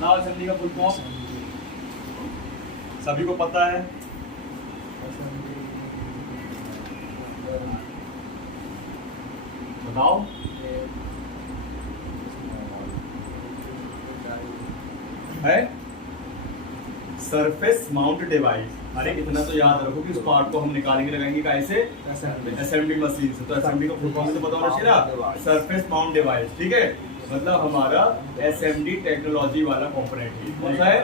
बताओ एसएमडी का full form सभी को पता है। बताओ। है सरफेस माउंट डिवाइस। अरे इतना तो याद रखो कि उस पार्ट को हम निकालेंगे लगाएंगे कैसे, एसएमडी मशीन से। तो एसएमडी का फुल फॉर्म तो पता होना चाहिए ना, सरफेस माउंट डिवाइस। ठीक है, मतलब हमारा एसएमडी टेक्नोलॉजी वाला कंपोनेंट है। कौन सा है?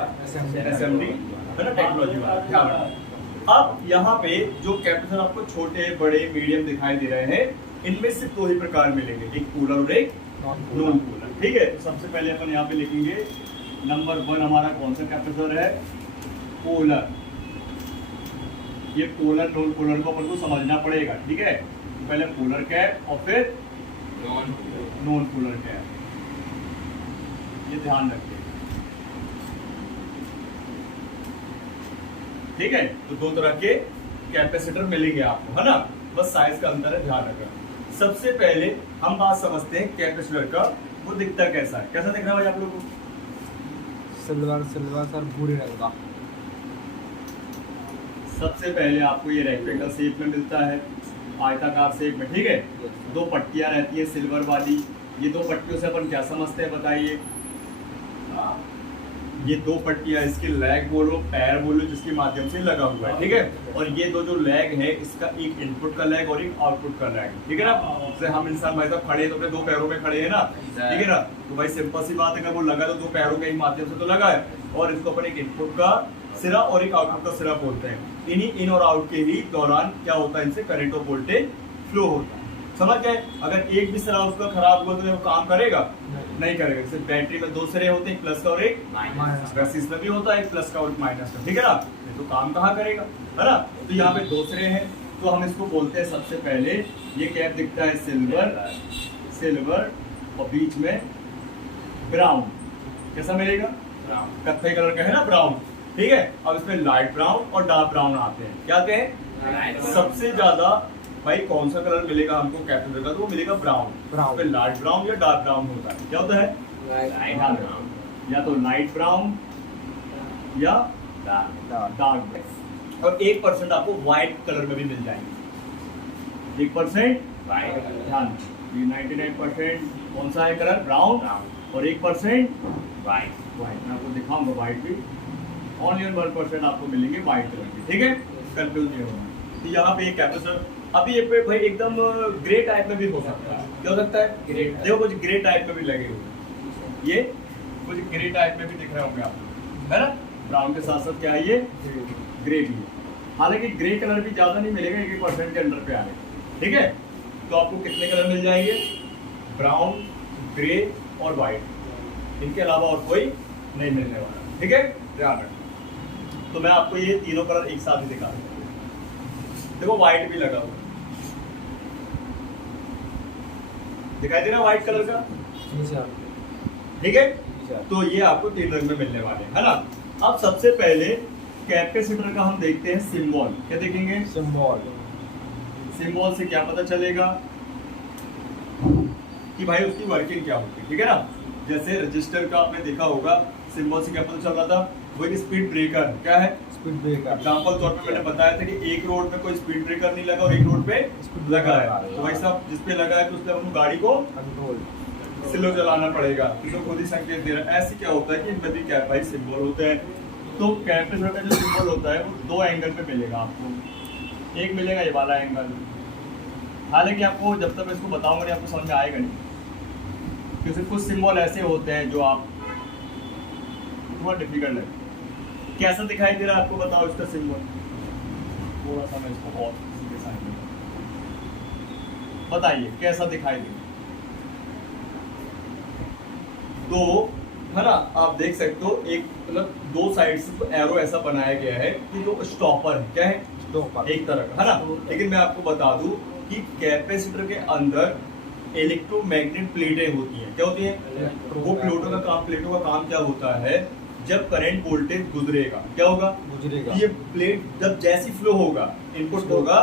एसएमडी है ना, टेक्नोलॉजी वाला। ध्यान रखना। अब यहाँ पे जो कैपेसिटर आपको छोटे बड़े मीडियम दिखाई दे रहे हैं, इनमें से दो ही प्रकार मिलेंगे, एक पोलर और एक नॉन पोलर। ठीक है, सबसे पहले अपन यहाँ पे लिखेंगे नंबर 1 हमारा कौन सा कैपेसिटर है? पोलर। ये पोलर नॉन पोलर को अपन को समझना पड़ेगा। ठीक है, पहले पोलर क्या है और फिर नॉन पोलर क्या है, ये ध्यान रखिए। ठीक है, तो दो तरह के कैपेसिटर मिलेंगे आपको, है ना, बस साइज का अंतर है, ध्यान रखना। सबसे पहले हम बात समझते हैं कैपेसिटर का, वो दिखता कैसा है। कैसा दिख रहा है भाई आप लोगों को? सिल्वर सर भूरे रंग का। सबसे पहले आपको ये रेक्टेंगल शेप में मिलता है, आयताकार शेप में। ठीक है, दो पट्टियां रहती है सिल्वर वाली। ये दो पट्टियों से अपन क्या समझते हैं बताइए? ये दो पट्टियां, इसकी लेग बोलो पैर बोलो, जिसके माध्यम से लगा हुआ है। ठीक है, और ये दो जो लेग है, इसका एक इनपुट का लेग और एक आउटपुट का लेग। ठीक है ना, जैसे हम इंसान भाई साहब खड़े हैं तो अपने दो पैरों पे खड़े हैं ना। ठीक है ना, तो भाई सिंपल सी बात है, अगर वो लगा तो दो पैरों के ही माध्यम से तो लगा है, और इसको अपन एक इनपुट का सिरा और एक आउटपुट का सिरा बोलते हैं। इन्हीं इन और आउट के ही दौरान क्या होता है, इनसे करंट और वोल्टेज फ्लो होता है। समझ गए? अगर एक भी सिरा उसका खराब हुआ तो वो काम करेगा? नहीं करेगा। जैसे बैटरी में दो सिरे होते हैं, एक प्लस का और एक माइनस का। इसमें भी होता है एक प्लस का और एक माइनस का। ठीक है ना, तो काम कहाँ करेगा, है ना। तो यहाँ पे दो सिरे हैं, तो हम इसको बोलते हैं सबसे पहले, ये कैप दिखता है सिल्वर और बीच में ब्राउन। कैसा मिलेगा? कत्थई कलर का है ना, ब्राउन। ठीक है, अब इसमें लाइट ब्राउन और डार्क ब्राउन आते हैं। क्या आते हैं? सबसे ज्यादा भाई कौन सा कलर मिलेगा हमको कैपेसिटर का? तो वो मिलेगा ब्राउन। लाइट ब्राउन या डार्क ब्राउन होता है। क्या होता है? लाइट ब्राउन, या तो लाइट ब्राउन या डार्क ब्राउन। और 1% आपको व्हाइट कलर में भी मिल जाएंगे। 1% व्हाइट। ध्यान, 99% कौन सा है कलर? ब्राउन, और 1% व्हाइट। मैं आपको दिखाऊंगा व्हाइट भी। ओनली 1% आपको मिलेंगे व्हाइट कलर के। ठीक है, कंफ्यूज नहीं होगा। तो यहाँ पे एक कैपेसिटर, अभी ये पे भाई एकदम ग्रे टाइप में भी हो सकता है। क्या हो सकता है? ग्रे। देखो कुछ ग्रे टाइप में भी लगे हुए, ये कुछ ग्रे टाइप में भी दिख रहे होंगे आपको, है ना। ब्राउन के साथ साथ क्या है, ये ग्रे भी है। हालांकि ग्रे कलर भी ज्यादा नहीं मिलेगा, 1% के अंडर पे आएगा। ठीक है, तो आपको कितने कलर मिल जाएंगे? ब्राउन, ग्रे और व्हाइट। इनके अलावा और कोई नहीं मिलने वाला। ठीक है, ध्यान रखना। तो मैं आपको ये तीनों कलर एक साथ ही दिखा दूंगा। देखो व्हाइट भी लगा हुआ, दिखाई दे रहा है व्हाइट कलर का। ठीक है, तो ये आपको 3 रंग में मिलने वाले हैं, है ना। अब सबसे पहले कैपेसिटर का हम देखते हैं सिंबल। क्या देखेंगे? सिंबल से क्या पता चलेगा कि भाई उसकी वर्किंग क्या होती है। ठीक है ना, जैसे रजिस्टर का आपने देखा होगा, सिंबल से क्या पता चल रहा था? वो एक स्पीड ब्रेकर। क्या है? Speed breaker. एग्जाम्पल तौर पे मैंने बताया था कि एक रोड पे कोई स्पीड ब्रेकर नहीं लगा और एक रोड पे लगा है, तो भाई साहब जिस पे लगा है तो उससे हम गाड़ी को कंट्रोल स्लो चलाना पड़ेगा, तो खुद ही संकेत दे रहा है। ऐसे क्या होता है कि इनमें भी क्या भाई सिंबल होते हैं। तो कैपेसिटर का जो सिंबल होता है वो 2 एंगल पे मिलेगा आपको। एक मिलेगा ये वाला एंगल, हालांकि आपको जब तक मैं इसको बताऊंगा नहीं आपको समझ में आएगा नहीं, क्योंकि कुछ सिंबल ऐसे होते हैं जो आप थोड़ा डिफिकल्ट है। कैसा दिखाई दे रहा है आपको? बताओ इसका सिंबल। थोड़ा सा मैं इसको बहुत सीधे साइड में बताइए कैसा दिखाई दे। तो है ना, आप देख सकते हो एक मतलब 2 साइड से एरो ऐसा बनाया गया है कि जो स्टॉपर है। क्या है? स्टॉपर एक तरह का, है ना। लेकिन मैं आपको बता दूं कि कैपेसिटर के अंदर इलेक्ट्रोमैग्नेट प्लेटें होती हैं। क्या होती हैं? वो प्लेटों का काम क्या होता है? जब करंट वोल्टेज गुजरेगा, क्या होगा? गुजरेगा। ये प्लेट जब जैसी फ्लो होगा, इनपुट होगा,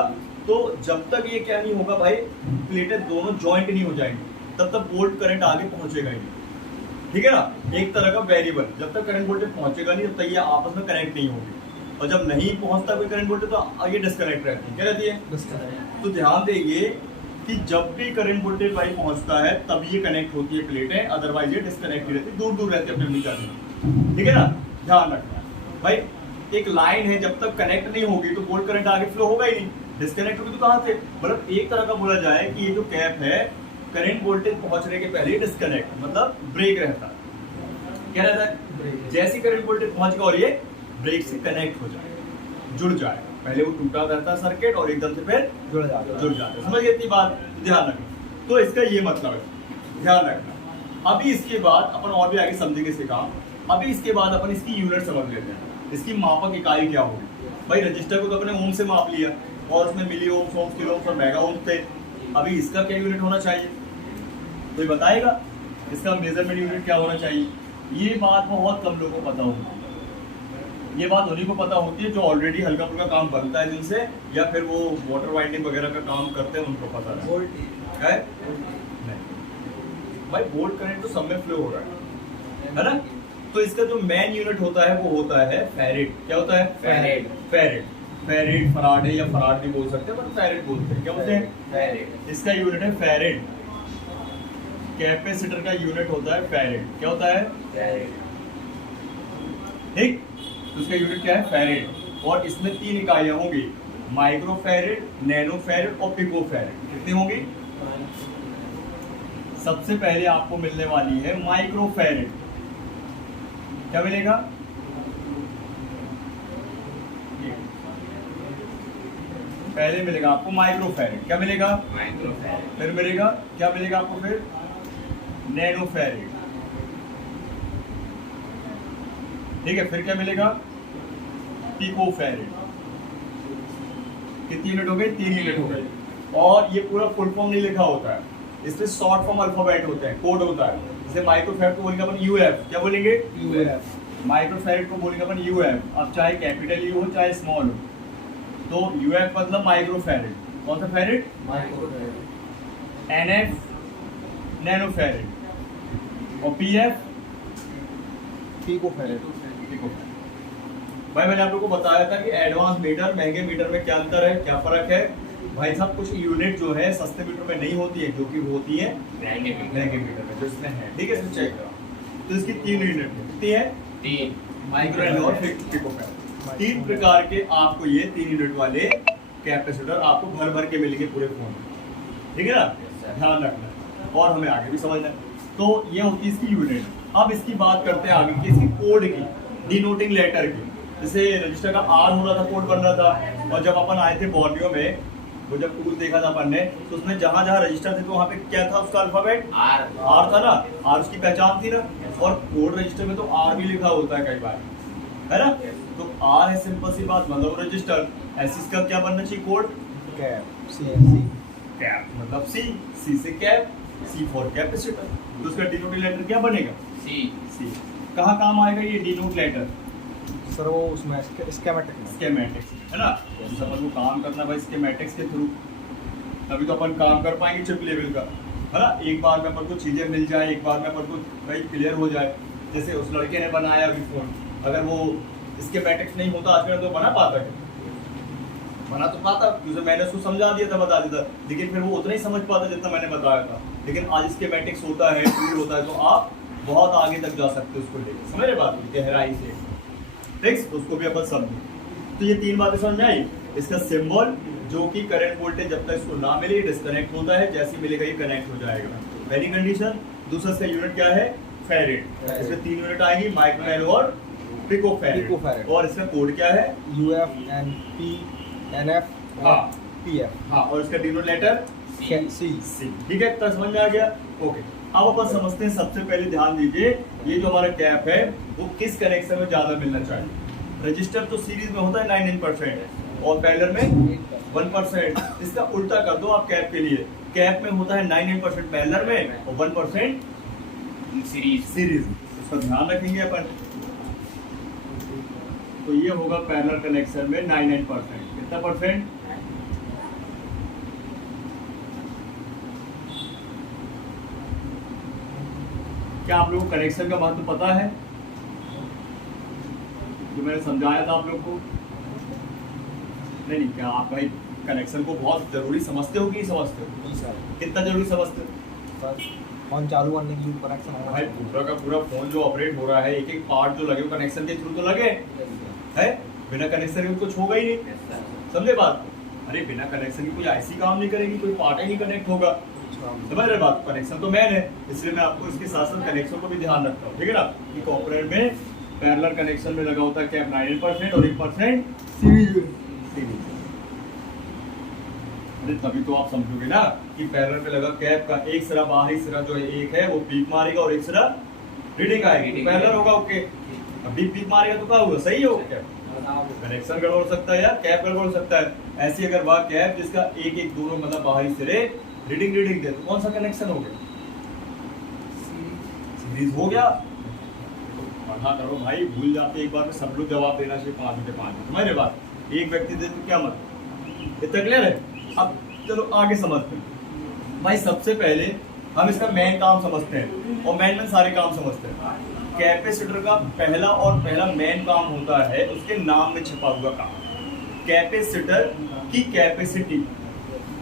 तो जब तक ये क्या नहीं होगा भाई, प्लेटें दोनों जॉइंट नहीं हो जाएंगी, तब तक वोल्ट करंट आगे पहुंचेगा ही। ठीक है ना, एक तरह का वेरिएबल। जब तक करंट वोल्टेज पहुंचेगा नहीं तब तक ये आपस में कनेक्ट नहीं होगी, और जब नहीं पहुंचता कोई करंट वोल्टेज तो ये डिस्कनेक्ट रहती है। क्या रहती है? तो ध्यान देंगे कि जब भी करंट वोल्टेज वाई पहुंचता है तब ये कनेक्ट होती है प्लेटें, अदरवाइज ये डिस्कनेक्ट रहती है, दूर दूर रहती है अपने मीटर में। ठीक है ना, ध्यान रखना भाई। एक लाइन है, जब तक कनेक्ट नहीं होगी तो वोल्ट करंट आगे फ्लो होगा ही नहीं, डिस्कनेक्ट होगी तो कहां से? मतलब एक तरह का बोला जाए कि ये जो कैप है करंट वोल्टेज पहुंचने के पहले डिस्कनेक्ट मतलब ब्रेक रहता है। क्या रहता है? जैसे करंट वोल्टेज पहुंचेगा और ये ब्रेक से कनेक्ट हो जाए, जुड़ जाए। पहले वो टूटा रहता है सर्किट और एकदम से फिर जुड़ जाता है। समझ गए इतनी बात? ध्यान रखना। तो इसका ये मतलब है, ध्यान रखना। अभी इसके बाद अपन और भी आगे समझेंगे इसके काम। अभी इसके बाद अपन इसकी यूनिट समझ लेते हैं, इसकी मापक इकाई क्या होगी। भाई रजिस्टर को तो अपने ओम से माप लिया और उसमें मिली ओम्स, ओम्स, किलो ओम्स और मेगा ओम्स थे। अभी इसका क्या यूनिट होना चाहिए? कोई बताएगा इसका मेजरमेंट यूनिट क्या होना चाहिए? ये बात बहुत कम लोगों को पता होती है। ये बात उन्हीं को पता होती है जो ऑलरेडी हल्का फुल्का काम बनता है जिनसे, या फिर वो वाटर वाइंडिंग वगैरह का काम करते हैं, उनको पता है। नहीं भाई, वोल्ट करंट तो सब में फ्लो हो रहा है ना। तो इसका जो मेन यूनिट होता है वो होता है फैरेड। क्या होता है? फैरेड। फैरेड, फराडे या फराड भी बोल सकते हैं, पर फैरेड बोलते हैं। क्या बोलते हैं? फैरेड। इसका यूनिट है फैरेड। कैपेसिटर का यूनिट होता है फैरेड। क्या होता है? फैरेड। ठीक, तो इसका यूनिट क्या है? फैरेड। और इसमें 3 इकाइयां होंगी, माइक्रो फैरेड, नैनो फैरेड और पिको फैरेड। कितनी होंगी? सबसे पहले आपको मिलने वाली है माइक्रो फैरेड। क्या मिलेगा? पहले मिलेगा आपको माइक्रो फैरेड। क्या मिलेगा? Micro farad. फिर मिलेगा, क्या मिलेगा आपको फिर? Nano farad. ठीक है, फिर क्या मिलेगा? Pico farad. कितनी यूनिट हो गई? 3 यूनिट हो गई। और ये पूरा फुल फॉर्म नहीं लिखा होता है, इसमें शॉर्ट फॉर्म अल्फाबेट होते हैं, कोड होता है। जैसे माइक्रो फैरेड को बोलेंगे अपन यूएफ। क्या बोलेंगे? यूएफ। माइक्रो फैरेड को बोलेंगे अपन यूएफ। अब चाहे कैपिटल यू हो चाहे स्मॉल हो, तो यूएफ मतलब माइक्रो फैरेड। कौन सा farad? Micro farad. NF nano farad और पीएफ पिको फैरेड। भाई मैंने आप लोगों को बताया था कि एडवांस मीटर महंगे मीटर में क्या अंतर है, क्या फर्क है। भाई साहब कुछ यूनिट जो है सस्ते मीटर में नहीं होती है, जो कि होती है महंगे मीटर में, जो इसमें है। ठीक है, इसमें चेक करो। तो इसकी 3 यूनिट कितनी है? 3। माइक्रो एंड और पिको फैरेड। 3 प्रकार के आपको ये 3 यूनिट वाले कैपेसिटर आपको भर भर के मिलेंगे पूरे फोन में। ठीक है ना, ध्यान रखना और हमें आगे भी समझना है। तो ये होती है इसकी यूनिट। अब इसकी बात करते हैं आगे की, इसकी कोड की, डिनोटिंग लेटर की। जैसे रजिस्टर का आर हो रहा था, कोड बन रहा था, और जब अपन आए थे बॉर्नियो में, वो जब टूल देखा था अपन ने, तो उसमें जहां जहां रजिस्टर थे तो वहां पे क्या था उसका अल्फाबेट? आर था ना। आर उसकी पहचान थी ना। और कोड रजिस्टर में तो आर भी लिखा होता है कई बार, है ना। तो आर है सिंपल सी बात, मतलब रजिस्टर। ऐसे इसका क्या बनना चाहिए कोड? कैप। सी कैप मतलब सी से कैप, सी फॉर कैपेसिटर। तो उसका डिनोटिंग लेटर क्या बनेगा? सी। कहाँ काम आएगा ये डिनोट लेटर? सर वो उसमें स्कीमेटिक्स है ना। जैसे अपन को काम करना भाई स्कीमेटिक्स के थ्रू, तभी तो अपन काम कर पाएंगे चिप लेवल का, है ना। एक बार में अपन को चीजें मिल जाए, एक बार में अपन को भाई क्लियर हो जाए। जैसे उस लड़के ने बनाया अभी फोन, अगर वो स्कीमेटिक्स नहीं होता आज तो बना पाता है? बना तो पाता, जैसे मैंने उसको समझा दिया था, बता दिया था, लेकिन फिर वो उतना ही समझ पाता जितना मैंने बताया था। लेकिन आज स्कीमेटिक्स होता है, टूल होता है, तो आप बहुत आगे तक जा सकते हो उसको लेकर। समझ रहे बात गहराई से? ठीक, तो उसको भी अपन समझें। तो ये 3 बातें समझ में आई। इसका सिंबल जो कि करंट वोल्टेज जब तक इसको ना मिले डिस्कनेक्ट होता है, जैसे मिलेगा ये कनेक्ट हो जाएगा, पहली कंडीशन। दूसरा इसका यूनिट क्या है? फैरेड। इसमें 3 यूनिट आएंगी, माइक्रो नैनो और पिको फैरेड। और इसका कोड क्या है? UF N P NF PF. हाँ, और इसका डिनोमिनेटर सी। ठीक है, तो समझ में आ गया। ओके, अब अपन समझते हैं। सबसे पहले ध्यान दीजिए, ये जो हमारा कैप है वो किस कनेक्शन में ज्यादा मिलना चाहिए। रजिस्टर तो सीरीज में होता है 99% और पैरेलल में 1%। इसका उल्टा कर दो आप कैप के लिए। कैप में होता है 99% पैरेलल में और 1% सीरीज। इसका ध्यान रखेंगे अपन। तो ये होगा पैरेलल कनेक्शन में 99%। कितना परसेंट? क्या आप लोगों को कनेक्शन का महत्व पता है जो मैंने समझाया था आप लोग को? नहीं, क्या आप भाई कनेक्शन को बहुत जरूरी समझते हो कि नहीं समझते हो? जी सर। कितना जरूरी समझते हो? सर फोन चालू करने के लिए कनेक्शन होना भाई पूरा का पूरा फोन जो ऑपरेट हो रहा है, एक एक पार्ट जो लगे वो कनेक्शन के थ्रू तो लगे है, बिना कनेक्शन के कुछ होगा ही नहीं। समझे बात? अरे बिना कनेक्शन की कोई ऐसी काम नहीं करेगी, कोई पार्ट ही नहीं कनेक्ट होगा। समझ रहे बात? कनेक्शन तो मेन है, इसलिए मैं आपको इसके साथ साथ कनेक्शन को भी ध्यान रखता हूँ, ठीक है ना? कि कॉर्पोरेट में पैरेलल कनेक्शन में लगा होता है कैप 9% और 1% सीरीज। अरे तभी तो आप समझोगे ना कि पैरेलल पे लगा कैप का एक सिरा बाहरी सिरा जो है एक है वो पीक मारेगा और एक सिरा रीडिंग आएगी, पैरेलल होगा। ओके, अब पीक मारेगा तो क्या होगा? सही हो क्या? कनेक्शन गड़बड़ हो सकता है या कैप गड़बड़ हो सकता है। ऐसी अगर वह कैप जिसका एक एक दोनों मतलब बाहरी सिरे रीडिंग दे तो कौन सा कनेक्शन हो गया? सीरीज हो गया। पढ़ा करो भाई, भूल जाते एक बार में सब लोग जवाब देना चाहिए 5 में 5। तुम्हारी बात एक व्यक्ति दे तो क्या मतलब? इतना क्लियर है? अब चलो आगे समझते हैं। भाई सबसे पहले हम इसका मेन काम समझते हैं और मेन सारे काम समझते हैं। कैपेसिटर का पहला मेन काम होता है उसके नाम में छपा हुआ काम, कैपेसिटर की कैपेसिटी।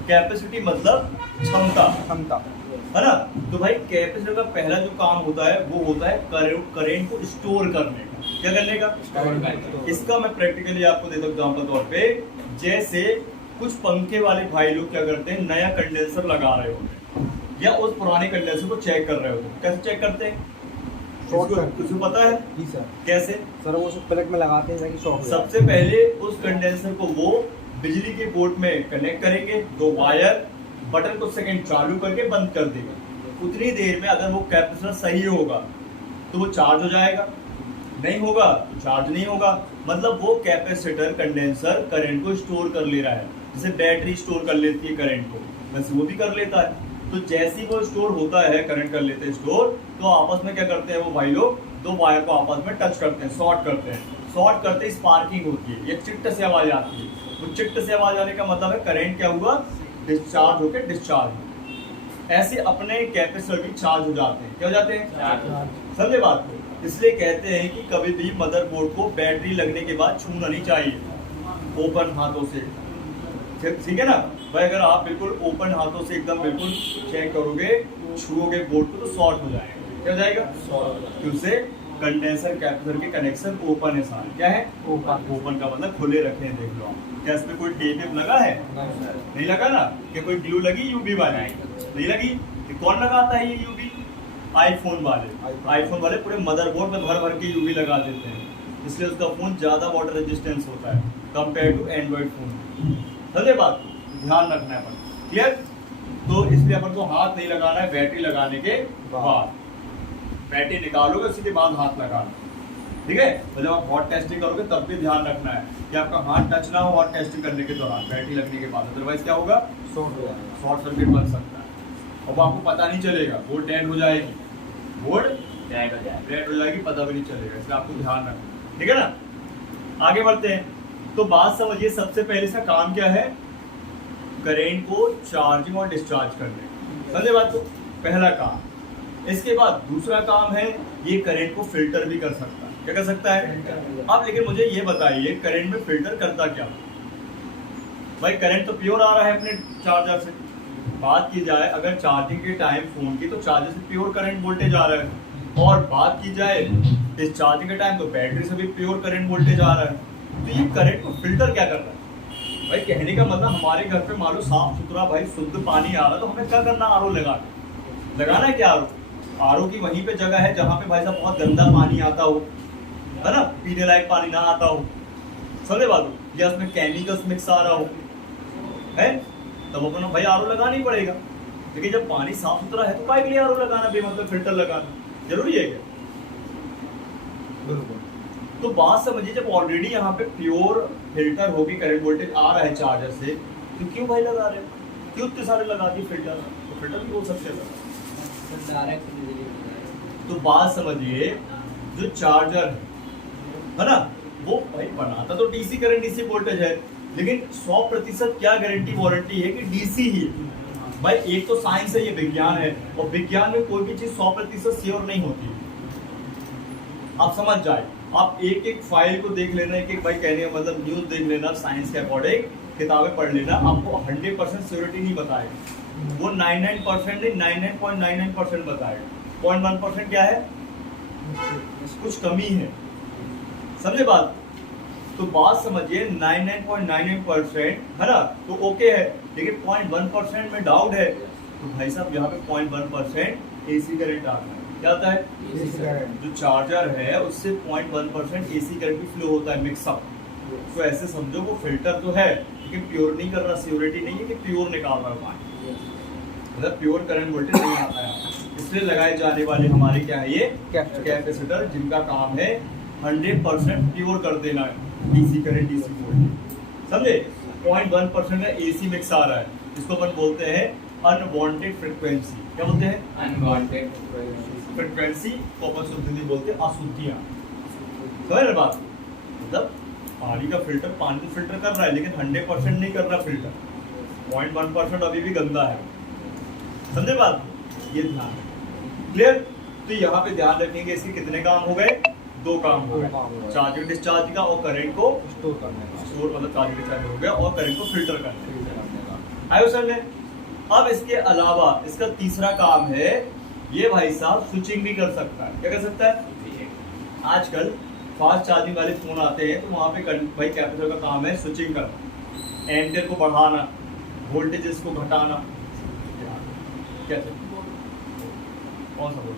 कैपेसिटी मतलब क्षमता, है ना? तो भाई कैपेसिटर का पहला जो काम होता है वो होता है करंट को स्टोर करने का। क्या करने का? इसका मैं प्रैक्टिकली आपको देता हूं एग्जांपल तौर पे। जैसे कुछ पंखे वाले भाई लोग क्या करते हैं, नया कंडेंसर लगा रहे होते हैं या उस पुराने कंडेंसर को चेक कर रहे होते हैं। कैसे चेक करते हैं? कुछ पता है? जी सर। कैसे? सर वो प्लग में लगाते हैं ताकि शॉर्ट हो जाए। सबसे पहले उस कंडेंसर को वो बिजली के बोर्ड में कनेक्ट करेंगे, 2 वायर, बटन को सेकंड चालू करके बंद कर देगा। उतनी देर में अगर वो कैपेसिटर सही होगा तो वो चार्ज हो जाएगा, नहीं होगा तो चार्ज नहीं होगा। मतलब वो कैपेसिटर कंडेंसर करंट को स्टोर कर ले रहा है, जैसे बैटरी स्टोर कर लेती है करंट को, वैसे वो भी कर लेता है। तो जैसे ही वो स्टोर होता है, करंट कर लेते हैं स्टोर, तो आपस में क्या करते हैं वो भाई लोग, 2 वायर को आपस में टच करते हैं, शॉर्ट करते हैं। शॉर्ट करते ही स्पार्किंग होती है, ये चिट्ट से आवाज आती है। वो चिट्ट से आवाज आने का मतलब है करंट क्या हुआ, डिस्चार्ज होकर डिस्चार्ज। ऐसे अपने कैपेसिटर भी चार्ज हो जाते हैं। क्या हो जाते हैं? समझे बात को? इसलिए कहते हैं कि कभी भी मदरबोर्ड को बैटरी लगने के बाद छूना नहीं चाहिए ओपन हाथों से। ठीक है ना भाई? अगर आप बिल्कुल ओपन हाथों से एकदम बिल्कुल चेक करोगे, छुओगे बोर्ड को, तो शॉर्ट हो जाएगा। क्या हो जाएगा? शॉर्ट। उससे कंडेंसर कैपेसिटर के कनेक्शन ओपन है सारे। क्या है? ओपन का मतलब खुले रखे हैं। देख लो आप, क्या इसमें कोई टेप लगा है? नहीं लगा ना? क्या कोई ग्लू लगी यूवी वाली? नहीं लगी। कौन लगाता है ये यूवी? आईफोन वाले पूरे मदरबोर्ड में भर के यूवी लगा देते हैं, इसलिए उसका फोन ज्यादा वाटर रेजिस्टेंस होता है कंपेयर टू एंड्रॉइड फोन। समझे बात? ध्यान रखना है अपन। क्लियर? तो इसलिए अपन को हाथ नहीं लगाना है बैटरी लगाने के बाद। बैटरी निकालोगे उसके बाद हाथ लगाना, ठीक है? तो जब आप हॉट टेस्टिंग करोगे तब भी ध्यान रखना है कि आपका हाथ टच ना हो हॉट टेस्टिंग करने के दौरान, बैटरी लगने के बाद। अदरवाइज क्या होगा? शॉर्ट सर्किट बन सकता है। अब आपको पता नहीं चलेगा, बोर्ड डेड हो जाएगी, डेड हो जाएगी, पता भी नहीं चलेगा। इसलिए आपको ध्यान रखना, ठीक है ना? आगे बढ़ते हैं। तो बात समझिए, सबसे पहले इसका काम क्या है? करंट को चार्जिंग और डिस्चार्ज करने। समझे बात? तो पहला काम। इसके बाद दूसरा काम है, ये करंट को फिल्टर भी कर सकता है। क्या कर सकता है? अब लेकिन मुझे ये बताइए, करंट में फिल्टर करता क्या? भाई करंट तो प्योर आ रहा है अपने चार्जर से। बात की जाए अगर चार्जिंग के टाइम फोन की, तो चार्जर से प्योर करंट वोल्टेज आ रहा है। और बात की जाए डिस्चार्जिंग के टाइम, तो बैटरी से भी प्योर करंट वोल्टेज आ रहा है। तो ये करंट को फिल्टर क्या कर रहा है? भाई कहने का मतलब, हमारे घर पे मान लो साफ सुथरा भाई शुद्ध पानी आ रहा है, तो हमें क्या करना? आरओ लगाना है। क्या आरओ की वहीं पे जगह है जहाँ पे भाई साहब बहुत गंदा पानी आता हो, है ना? पीने लायक पानी ना आता हो, समझे बात? या उसमें केमिकल्स मिक्स आ रहा हो, है? तब अपना भाई आरओ लगाना ही पड़ेगा। लेकिन जब पानी साफ सुथरा है तो काय के लिए आरओ लगाना, बेमतलब फिल्टर लगाना जरूरी है क्या? बिल्कुल। तो बात समझिए, जब ऑलरेडी यहाँ पे प्योर फिल्टर होगी, करंट वोल्टेज आ रहा है चार्जर से, तो क्यों भाई लगा रहे हो? क्यों इतने सारे लगा दिए फिल्टर? तो फिल्टर भी हो सकते हैं। तो बात समझिए, जो चार्जर है ना, वो भाई बनाता तो डीसी करंट डीसी वोल्टेज है, लेकिन 100% क्या गारंटी वारंटी है कि डीसी ही है? भाई एक तो साइंस है, ये विज्ञान है, और विज्ञान में कोई भी चीज 100% श्योर नहीं होती। आप समझ जाए, आप एक एक फाइल को देख लेना, एक एक भाई कहने का मतलब न्यूज देख लेना, साइंस के अकॉर्डिंग किताबें पढ़ लेना, आपको 100% श्योरिटी नहीं बताएगा। वो 99% नहीं, 99.99% बताएगा। 0.1% क्या है, कुछ कमी है, समझे बात? तो बात समझिए, 99.99% है ना, तो ओके है, लेकिन 0.1% में डाउट है, तो भाई साहब यहाँ पे 0.1% एसी करंट आता है। क्या होता है? जो चार्जर है उससे 0.1% एसी करंट भी फ्लो होता है, मिक्सअप। तो ऐसे समझो वो फिल्टर तो है, लेकिन प्योर नहीं कर रहा, सियोरिटी नहीं है कि प्योर निकाल रहा है, मतलब प्योर करंट वोल्टेज नहीं आता है। इसलिए लगाए जाने वाले हमारे क्या है, ये कैपेसिटर, जिनका काम है 100% प्योर कर देना है डीसी करंट, डीसी वोल्टेज, समझे? 0.1% का एसी मिक्स आ रहा है, इसको अपन बोलते हैं अनवांटेड फ्रीक्वेंसी। क्या बोलते हैं? अनवांटेड फ्रीक्वेंसी को अपन शुद्ध हिंदी बोलते हैं अशुद्धियां। समझ रहे बात? मतलब पानी का फिल्टर पानी को फिल्टर कर रहा है, लेकिन 100% नहीं कर रहा फिल्टर, 0.1% अभी भी गंदा है, समझे बात? ये ध्यान, क्लियर? तो यहाँ पे ध्यान रखेंगे, इसके कितने काम हो गए? 2 काम हो गए, चार्जिंग डिस्चार्ज का और करंट को स्टोर करने का, स्टोर मतलब चार्जिंग डिस्चार्ज हो गया, और करंट को फिल्टर करने का। आयो सर ने? अब इसके अलावा इसका तीसरा काम है, ये भाई साहब स्विचिंग भी कर सकता है। क्या कर सकता है? आजकल फास्ट चार्जिंग वाले फोन आते हैं, तो वहाँ पे भाई कैपेसिटर का काम है स्विचिंग करना, एम्पियर को बढ़ाना, वोल्टेजेस को घटाना। कैसे? कौन सा बोर्ड?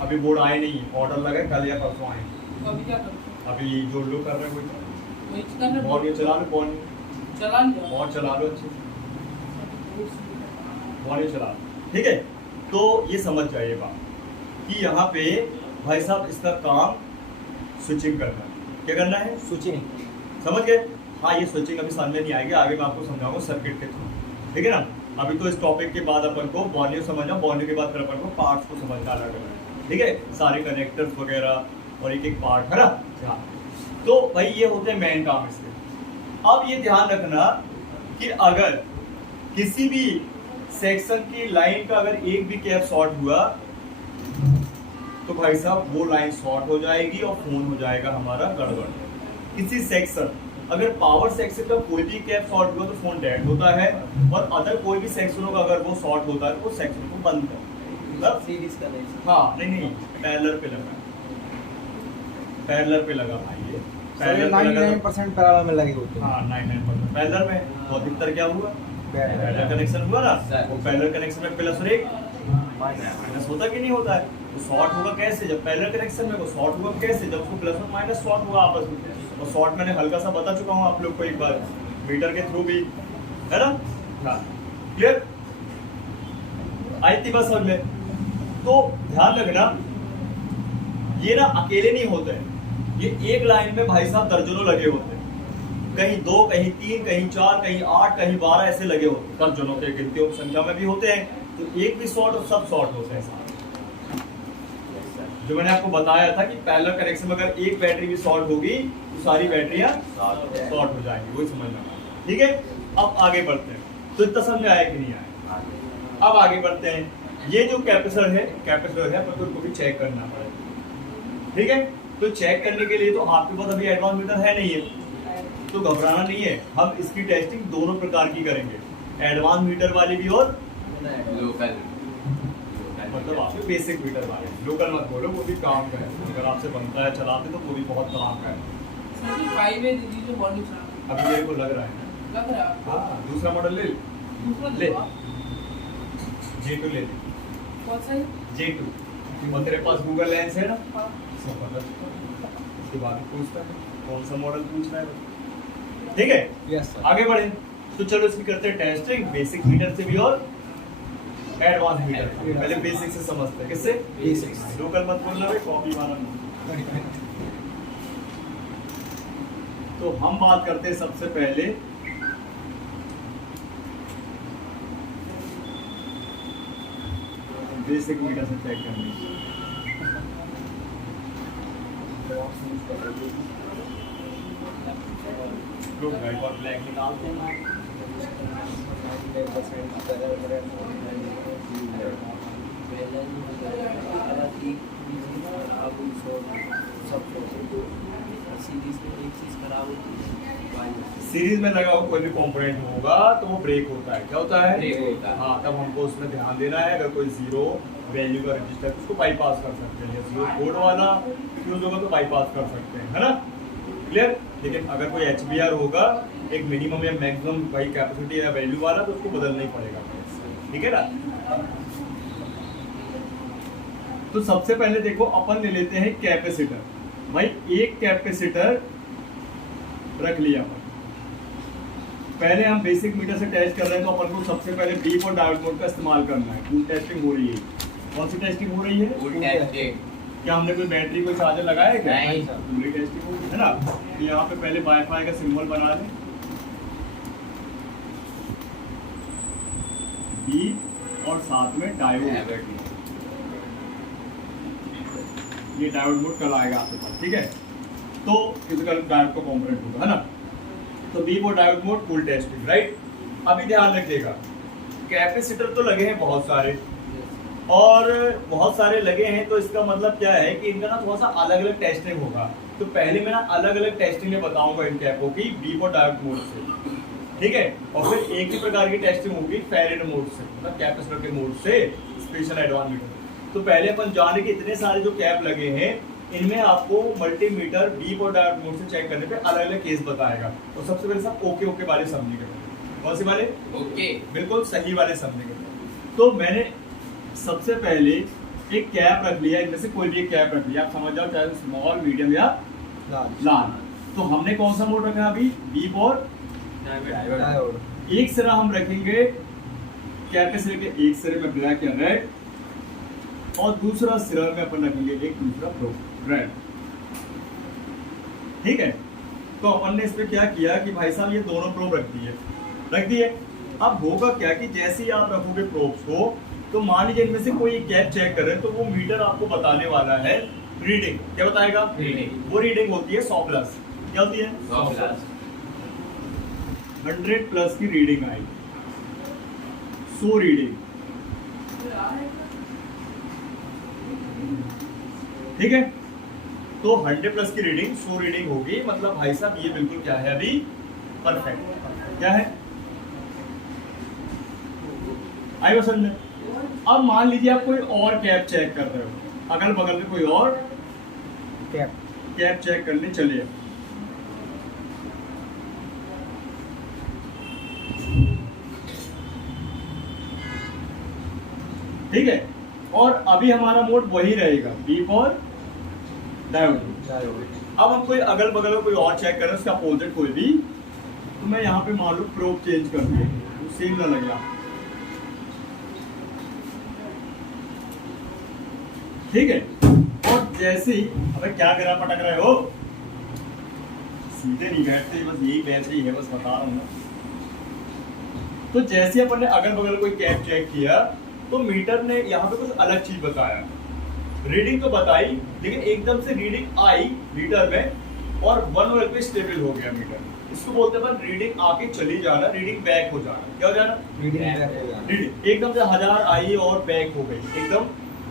अभी बोर्ड आए नहीं है, ऑर्डर लगा है, कल या परसों आए। तो अभी क्या करूं? अभी जो लोग कर रहे हैं वही कर रहे बहुत, ये चला लो कौन, चला नहीं बहुत चला लो अच्छे से, बहुत ही चला लो, ठीक है? तो ये समझ जाइए बात कि यहाँ पे भाई साहब इसका काम स्विचिंग करना है। क्या करना है? स्विचिंग, समझ गए? हाँ, ये स्विचिंग अभी समझ में नहीं आएगी, आगे मैं आपको समझाऊंगा सर्किट के थ्रू, ठीक है ना? अभी तो इस टॉपिक के बाद अपन को बॉर्नियो समझना, बॉर्नियो के बाद फिर अपन को पार्ट्स को समझना अलग अलग, ठीक है? सारे कनेक्टर्स वगैरह और एक एक पार्ट, है ना? हाँ, तो भाई ये होते हैं मेन काम इसके। अब ये ध्यान रखना कि अगर किसी भी सेक्शन की लाइन का अगर एक भी कैप शॉर्ट हुआ, तो भाई साहब वो लाइन शॉर्ट हो जाएगी और फोन हो जाएगा हमारा गड़बड़। किसी सेक्शन, अगर पावर सेक्शन का कोई भी कैप शॉर्ट हुआ तो फोन डेड होता है, और अदर कोई भी सेक्शनों का अगर वो शॉर्ट होता है तो वो सेक्शन को बंद कर, मतलब सीरीज का नहीं, हाँ नहीं पैरेलल पे लगा, पैरेलल पे लगा भाई, ये पैरेलल पे लगा 99% पैरेलल में लगे होते हैं। हाँ 99% पैरेलल में, तो अधिकतर क्या हुआ? पैरेलल कनेक्शन हुआ ना, वो पैरेलल कनेक्शन में प्लस और एक माइनस होता कि नहीं होता है? तो शॉर्ट होगा कैसे? जब पैरेलल कनेक्शन में, वो शॉर्ट हुआ कैसे? जब उसको प्लस और माइनस शॉर्ट हुआ आपस में। और शॉर्ट मैंने हल्का सा बता चुका हूँ आप लोग को एक बार, मीटर के थ्रू भी, है ना? हाँ, क्लियर? आई थी बस समझ में? तो ध्यान रखना, ये ना अकेले नहीं होते हैं, ये एक लाइन में भाई साहब दर्जनों लगे होते हैं, कहीं 2, कहीं 3, कहीं 4, कहीं 8, कहीं 12 ऐसे लगे होते हैं, दर्जनों के गिनतियों की संख्या में भी होते हैं। तो एक भी शॉर्ट और सब शॉर्ट होते हैं। जो मैंने आपको बताया था कि पैरेलल कनेक्शन में अगर एक बैटरी भी शॉर्ट होगी तो सारी बैटरियां शॉर्ट हो जाएंगी, वही समझना, ठीक है? अब आगे बढ़ते हैं, तो इतना समझ में आया कि नहीं आया? अब आगे बढ़ते हैं। ये जो कैपेसिटर है पर तो उनको भी चेक करना पड़ेगा, ठीक है? तो चेक करने के लिए तो आपके पास अभी एडवांस मीटर है नहीं है, तो घबराना नहीं है, हम इसकी टेस्टिंग दोनों प्रकार की करेंगे, एडवांस मीटर वाली भी और लोकल, मतलब आपके बेसिक मीटर वाले। लोकल मत बोलो, वो भी काम का है, अगर आपसे बनता है चलाते तो वो भी बहुत काम का है। सर जी 5 है दीदी जो बॉडी चला अभी मेरे को लग रहा है, लग रहा है। हाँ दूसरा मॉडल ले, दूसरा ले। दो आप। J2 ले, कौन सा है? J2। और तेरे पास गूगल लेंस है ना, हाँ। सब पता चलता है। उसके बाद पूछता है कौन सा मॉडल पूछ रहा है, ठीक है? Yes sir. आगे बढ़े, तो चलो इसकी करते हैं टेस्टिंग, बेसिक मीटर से भी और एडवांस मीटर से। पहले बेसिक से समझते हैं, किससे? बेसिक। लोकल मत बोलना भाई, कॉपी वाला नहीं। तो हम बात करते हैं सबसे पहले बेसिक मीटर से चेक करने की। लोग ब्लैक निकालते हैं, सीरीज में लगा हुआ कोई भी कंपोनेंट होगा तो वो ब्रेक होता है। क्या होता है? ब्रेक होता है। हाँ, तब हमको उसमें ध्यान देना है। अगर कोई जीरो वैल्यू का रजिस्टर उसको बाईपास कर सकते हैं, या जीरो कोड वाला फ्यूज होगा तो बाईपास कर सकते हैं, है ना? क्लियर? लेकिन अगर कोई HBR होगा एक मिनिमम या मैक्सिमम भाई कैपेसिटी या वैल्यू वाला, तो उसको बदलना ही पड़ेगा। ठीक है ना? तो सबसे पहले देखो अपन ले लेते हैं कैपेसिटर। भाई एक कैपेसिटर रख लिया अपन। पहले हम बेसिक मीटर से टेस्ट कर रहे हैं, तो अपन को सबसे पहले बीप और डायोड मोड का इस्तेमाल करना है। कूल टेस्टिंग हो रही है। कौन सी टेस्टिंग हो रही है? Full testing. क्या हमने कोई बैटरी कोई चार्जर लगाया है क्या? नहीं। पूरी टेस्टिंग होगी, है ना? तो यहाँ पे पहले वाईफाई का सिंबल बना लें, बीप और साथ में डायोड। ये डायोड मोड कल आएगा आपके पास, ठीक है? तो फिजिकल डायोड का कंपोनेंट होगा, है ना? तो बीप और diode mode full testing, right? अभी ध्यान रखिएगा, कैपेसिटर तो लगे हैं बहुत सारे, और बहुत सारे लगे हैं, तो इसका मतलब क्या है कि इनका ना थोड़ा सा अलग अलग टेस्टिंग होगा। तो पहले मैं ना अलग अलग टेस्टिंग में बताऊंगा इन कैपों की, बीप और डायोड मोड से, ठीक है? और फिर एक ही प्रकार की टेस्टिंग होगी फैरेड मोड से, मतलब कैपेसिटर के मोड से, स्पेशल एडवांस मीटर। तो पहले अपन जाने के इतने सारे जो कैप लगे हैं, इनमें आपको मल्टीमीटर बीप और डायोड मोड से चेक करने पे अलग अलग केस बताएगा। तो सबसे पहले सब ओके ओके वाले समझेंगे। कौन से वाले? ओके। बिल्कुल सही वाले समझेंगे। तो मैंने सबसे पहले एक कैप रख लिया, इनमें से कोई भी एक कैप रख लिया, आप समझ जाओ, चाहे स्मॉल, मीडियम या लार्ज। तो हमने कौन सा मोड रखा है अभी? बीप और डायोड। एक सिरा हम रखेंगे कैपेसिटर के, एक सिरे में ब्लैक या रेड, और दूसरा सिरा में अपन रखेंगे एक दूसरा प्रोब रेड, ठीक है? तो अपन ने इस पे क्या किया कि भाई साहब ये दोनों प्रोब रख दिए। अब होगा क्या कि जैसे ही आप रखोगे प्रोब्स को, तो मान लीजिए इनमें से कोई कैप चेक करे, तो वो मीटर आपको बताने वाला है रीडिंग। क्या बताएगा? रीडिंग। वो रीडिंग होती है 100 प्लस। क्या होती है? 100 प्लस। 100 प्लस की रीडिंग आई, 100 रीडिंग, ठीक है? तो 100 प्लस की रीडिंग 100 रीडिंग होगी, मतलब भाई साहब ये बिल्कुल क्या है अभी? परफेक्ट। क्या है? आई समझ में? अब मान लीजिए आप कोई और कैप चेक कर रहे हो, अगल बगल में कोई और कैप चेक करने चले, ठीक है? और अभी हमारा मोड वही रहेगा, बीप और डायोड। अब हम कोई अगल बगल में कोई और चेक कर रहे हैं, उसका अपोजिट कोई भी, तो मैं यहाँ पे मान लो प्रोब चेंज कर दिया, तो सेम ना लगे, ठीक है? और जैसे ही, अबे क्या करा पटक रहे हो? सीधे नहीं बैठते, बस यही बैठ रही है, बस बता रहा हूँ ना। तो जैसे अपन ने अगल बगल कोई कैप चेक किया, तो मीटर ने यहाँ पे कुछ अलग चीज बताया। रीडिंग तो बताई, लेकिन एकदम से रीडिंग आई मीटर में और 1 वोल्ट पे स्टेबल हो गया मीटर। इसको बोलते हैं रीडिंग आके चली जाना, रीडिंग बैक हो जाना। क्या हो जाना? रीडिंग एकदम से 1000 आई और बैक हो गई, एकदम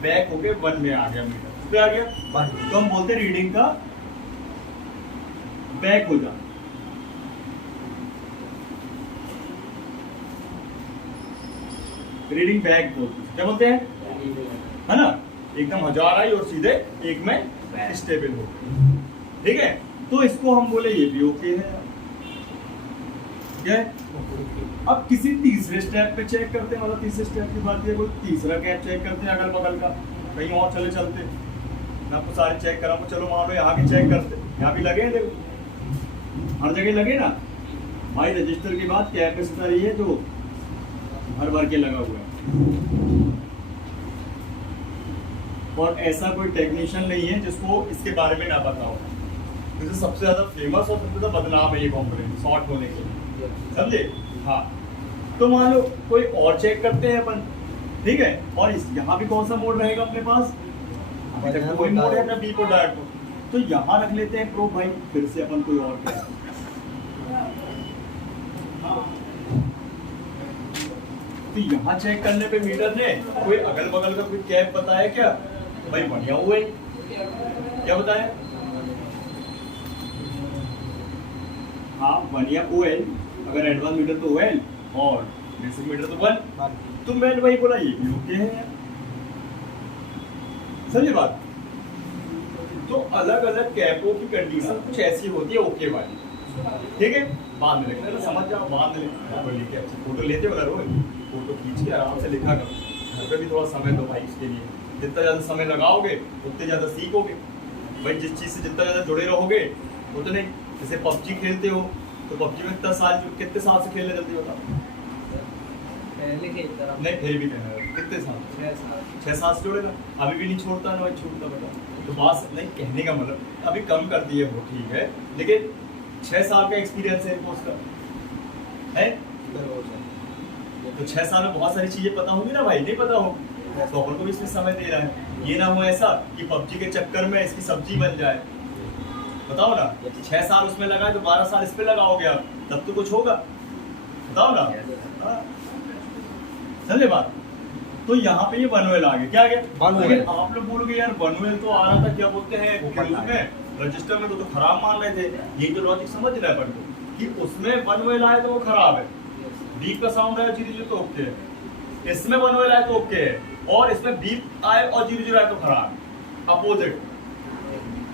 बैक होके 1 में आ गया मीटर। तो आ गया 1, तो हम बोलते हैं रीडिंग का बैक हो जाना। रीडिंग बैक बोलते हैं, क्या बोलते हैं? है ना? एकदम 1000 आई और सीधे 1 में स्टेबल हो गई, ठीक है? तो इसको हम बोले ये भी ओके है। क्या है? अब किसी तीसरे स्टेप पे चेक करते हैं, मतलब तीसरे स्टेप की बात है, कोई तीसरा कैप चेक करते हैं अगल बगल का, कहीं और चले चलते, मैं आपको सारे चेक करा, चलो मान लो यहाँ भी चेक करते, यहाँ भी लगे हैं, देखो हर जगह लगे ना भाई। रजिस्टर की बात, कैपेसिटर ही है जो भर भर के लगा हुआ है, और ऐसा कोई टेक्नीशियन नहीं है जिसको इसके बारे में ना पता हो। जैसे सबसे ज्यादा फेमस और सबसे ज्यादा बदनाम है ये कंपोनेंट शॉर्ट होने के लिए, समझे? हाँ, तो मान लो कोई और चेक करते हैं अपन, ठीक है? और इस यहाँ भी कौन सा मोड रहेगा अपने पास? अभी तक कोई मोड है ना बीप और डायोड को, तो यहाँ रख लेते हैं प्रोब भाई, फिर से अपन कोई और तो यहाँ चेक करने पे मीटर ने कोई अगल बगल का कोई कैप बताया क्या? भाई बढ़िया हुआ है। क्या बताया? हाँ बढ़िया OL, अगर एडवांस मीटर तो OL और बेसिक मीटर तो 1। तो मैंने वही बोला ये भी ओके है यार, समझे बात? तो अलग अलग कैपों की कंडीशन कुछ ऐसी होती है ओके वाली, ठीक है? बाद में लिखना, समझ जाओ, बाद में फोटो लेके अच्छी फोटो लेते हो ना रोज, फोटो खींच के आराम से लिखा करो। घर पे भी थोड़ा समय दो भाई इसके लिए, जितना ज़्यादा समय लगाओगे उतने ज़्यादा सीखोगे भाई। जिस चीज़ से जितना ज़्यादा जुड़े रहोगे उतने। जैसे PUBG खेलते हो तो PUBG में कितने साल से खेलने जल्दी बताओ? पहले खेलता था। नहीं फिर भी कहना है कितने साल? 6 साल। 6 साल से जोड़ेगा, अभी भी नहीं छोड़ता ना भाई, छूटता बता। तो बात नहीं कहने का मतलब अभी कम कर दिए वो ठीक है, लेकिन 6 साल का एक्सपीरियंस है इनको उसका है। तो 6 साल में बहुत सारी चीजें पता होंगी ना भाई, नहीं पता हो तो अपन को भी इसमें समय दे रहा है। ये ना हो ऐसा कि PUBG के चक्कर में इसकी सब्जी बन जाए। बताओ ना, 6 साल उसमें लगाए तो 12 साल इस पे लगाओगे आप, तब तो कुछ होगा। बताओ ना, हाँ। समझे बात? तो यहाँ पे ये बनवेल आ गया, क्या आ गया? लेकिन आप लोग बोलोगे यार बनवेल तो आ रहा था, क्या बोलते हैं में रजिस्टर में, तो खराब मान रहे थे। ये जो लॉजिक समझ रहा है अपन को कि उसमें बनवेल आए तो वो खराब है, बीप का साउंड आया 0 तो ओके है, इसमें बनवेल आए तो ओके है, और इसमें बीप आए और 0 आए तो खराब है। अपोजिट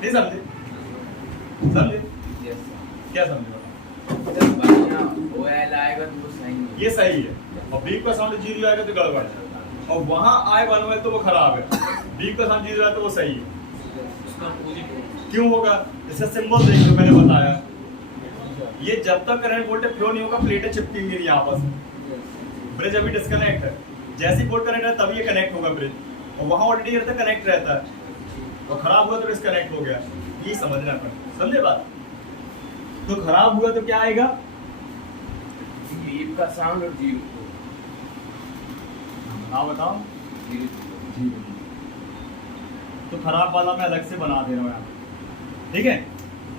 नहीं समझे? समझे? क्या समझे? आएगा तो वो सही है, ये सही है, और बीप का साउंड 0 आएगा तो गड़बड़ है, और वहां आए बनवेल तो वो खराब है, बीप का साउंड 0 आए तो वो सही है। क्यों होगा? जैसे सिंबल देख लो, मैंने बताया ये जब तक करंट वोल्टेज फ्लो नहीं होगा प्लेटें चिपकेंगी नहीं आपस में। ब्रिज अभी डिस्कनेक्ट है, जैसे ही बोर्ड कनेक्ट है तभी ये कनेक्ट होगा ब्रिज, और वहां ऑलरेडी रहता कनेक्ट रहता है, और खराब हुआ तो डिस्कनेक्ट हो गया। ये समझना पड़ेगा, समझे बात? तो खराब हुआ तो क्या आएगा? बीप का साउंड और 0 हाँ बताओ। तो खराब वाला मैं अलग से बना दे रहा हूँ यहाँ, ठीक है?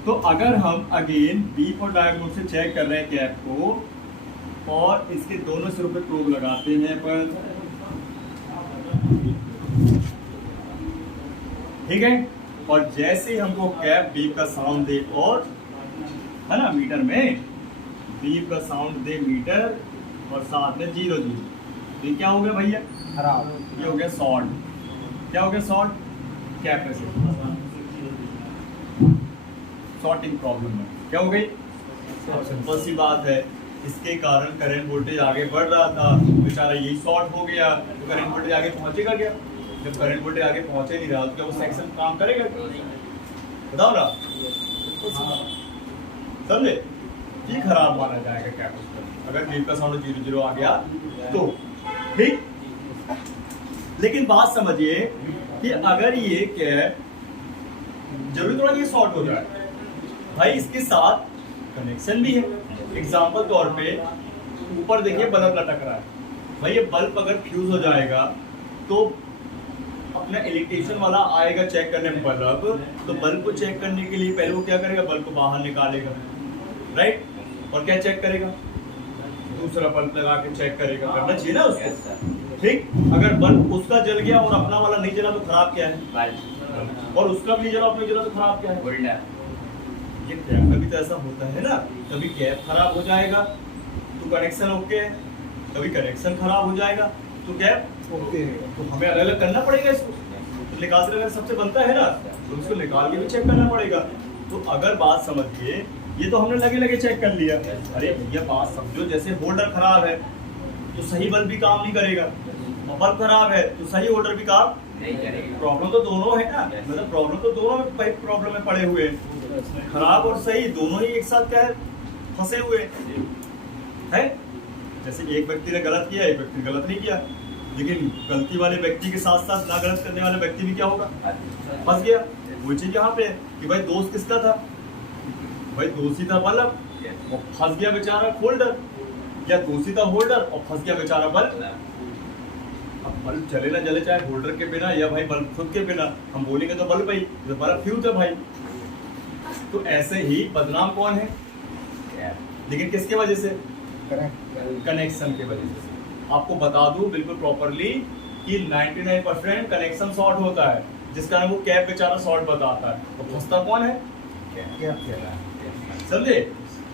तो अगर हम अगेन बीप और डायग्नोज से चेक कर रहे हैं कैप को, और इसके दोनों सिरों पे प्रोब लगाते हैं पर, ठीक है? और जैसे ही हमको कैप बीप का साउंड दे, और है ना मीटर में बीप का साउंड दे मीटर, और साथ में 0 ये क्या हो गया भैया? खराब। ये हो गया शॉर्ट। क्या हो गया? शॉर्ट कैप से शॉर्टिंग प्रॉब्लम है। क्या हो गई? सिंपल सी बात है, इसके कारण करंट वोल्टेज आगे बढ़ रहा था, बेचारा यही शॉर्ट हो गया, तो करंट वोल्टेज आगे पहुंचेगा क्या? जब करंट वोल्टेज आगे पहुंचे नहीं रहा तो क्या वो सेक्शन काम करेगा? बताओ ना, समझे? ये खराब माना जाएगा कैपेसिटर अगर बीप का साउंड 0 आ गया तो, ठीक? लेकिन बात समझिए कि अगर ये कैप जरूरी थोड़ा ये शॉर्ट हो जाए भाई, इसके साथ कनेक्शन भी है। एग्जांपल तौर पे ऊपर देखिए बल्ब लटक रहा है भाई, ये बल्ब अगर फ्यूज हो जाएगा तो अपना इलेक्ट्रिशियन वाला आएगा चेक करने बल्ब, तो बल्ब को चेक करने के लिए पहले वो क्या करेगा? बल्ब को बाहर निकालेगा, राइट? और क्या चेक करेगा? दूसरा बल्ब लगा के चेक करेगा, करना चाहिए ना उसको, ठीक? अगर बल्ब उसका जल गया और अपना वाला नहीं जला तो खराब क्या है? और उसका भी जला अपना जला तो खराब क्या है? ये कभी तो ऐसा होता है ना, कभी कैप खराब हो जाएगा तो कनेक्शन ओके है, कभी कनेक्शन खराब हो जाएगा तो कैप ओके है। तो हमें अलग अलग करना पड़ेगा इसको, तो निकाल से अगर सबसे बनता है ना तो उसको निकाल के भी चेक करना पड़ेगा। तो अगर बात समझिए, ये तो हमने लगे लगे चेक कर लिया, अरे भैया बात समझो, जैसे होल्डर खराब है तो सही बल्ब भी काम नहीं करेगा, और बल्ब खराब है तो सही होल्डर भी काम नहीं करेगा। प्रॉब्लम तो दोनों है ना, मतलब प्रॉब्लम तो दोनों में प्रॉब्लम में पड़े हुए हैं, खराब और सही दोनों ही एक साथ क्या है? फंसे हुए हैं। जैसे एक व्यक्ति ने गलत किया, एक व्यक्ति ने गलत नहीं किया, लेकिन गलती वाले व्यक्ति के साथ साथ ना गलत करने वाले व्यक्ति भी क्या होगा? फंस गया। वो चीज यहाँ पे है कि भाई दोस्त किसका था? भाई दोषी था बल्ब, और फंस गया बेचारा होल्डर, या दोषी था होल्डर और फंस गया बेचारा बल्ब। अब बल्ब चले ना जले, चाहे होल्डर के बिना या भाई बल्ब खुद के बिना, हम बोलेंगे तो बल्ब भाई, तो बल्ब फ्यूज है भाई। तो ऐसे ही बदनाम कौन है? लेकिन किसके वजह से? कनेक्शन के वजह से। आपको बता दूं बिल्कुल प्रॉपरली कि 99% कनेक्शन शॉर्ट होता है, जिस कारण वो कैप बेचारा शॉर्ट बताता है। तो फंसता कौन है? क्या कह रहा है? समझे?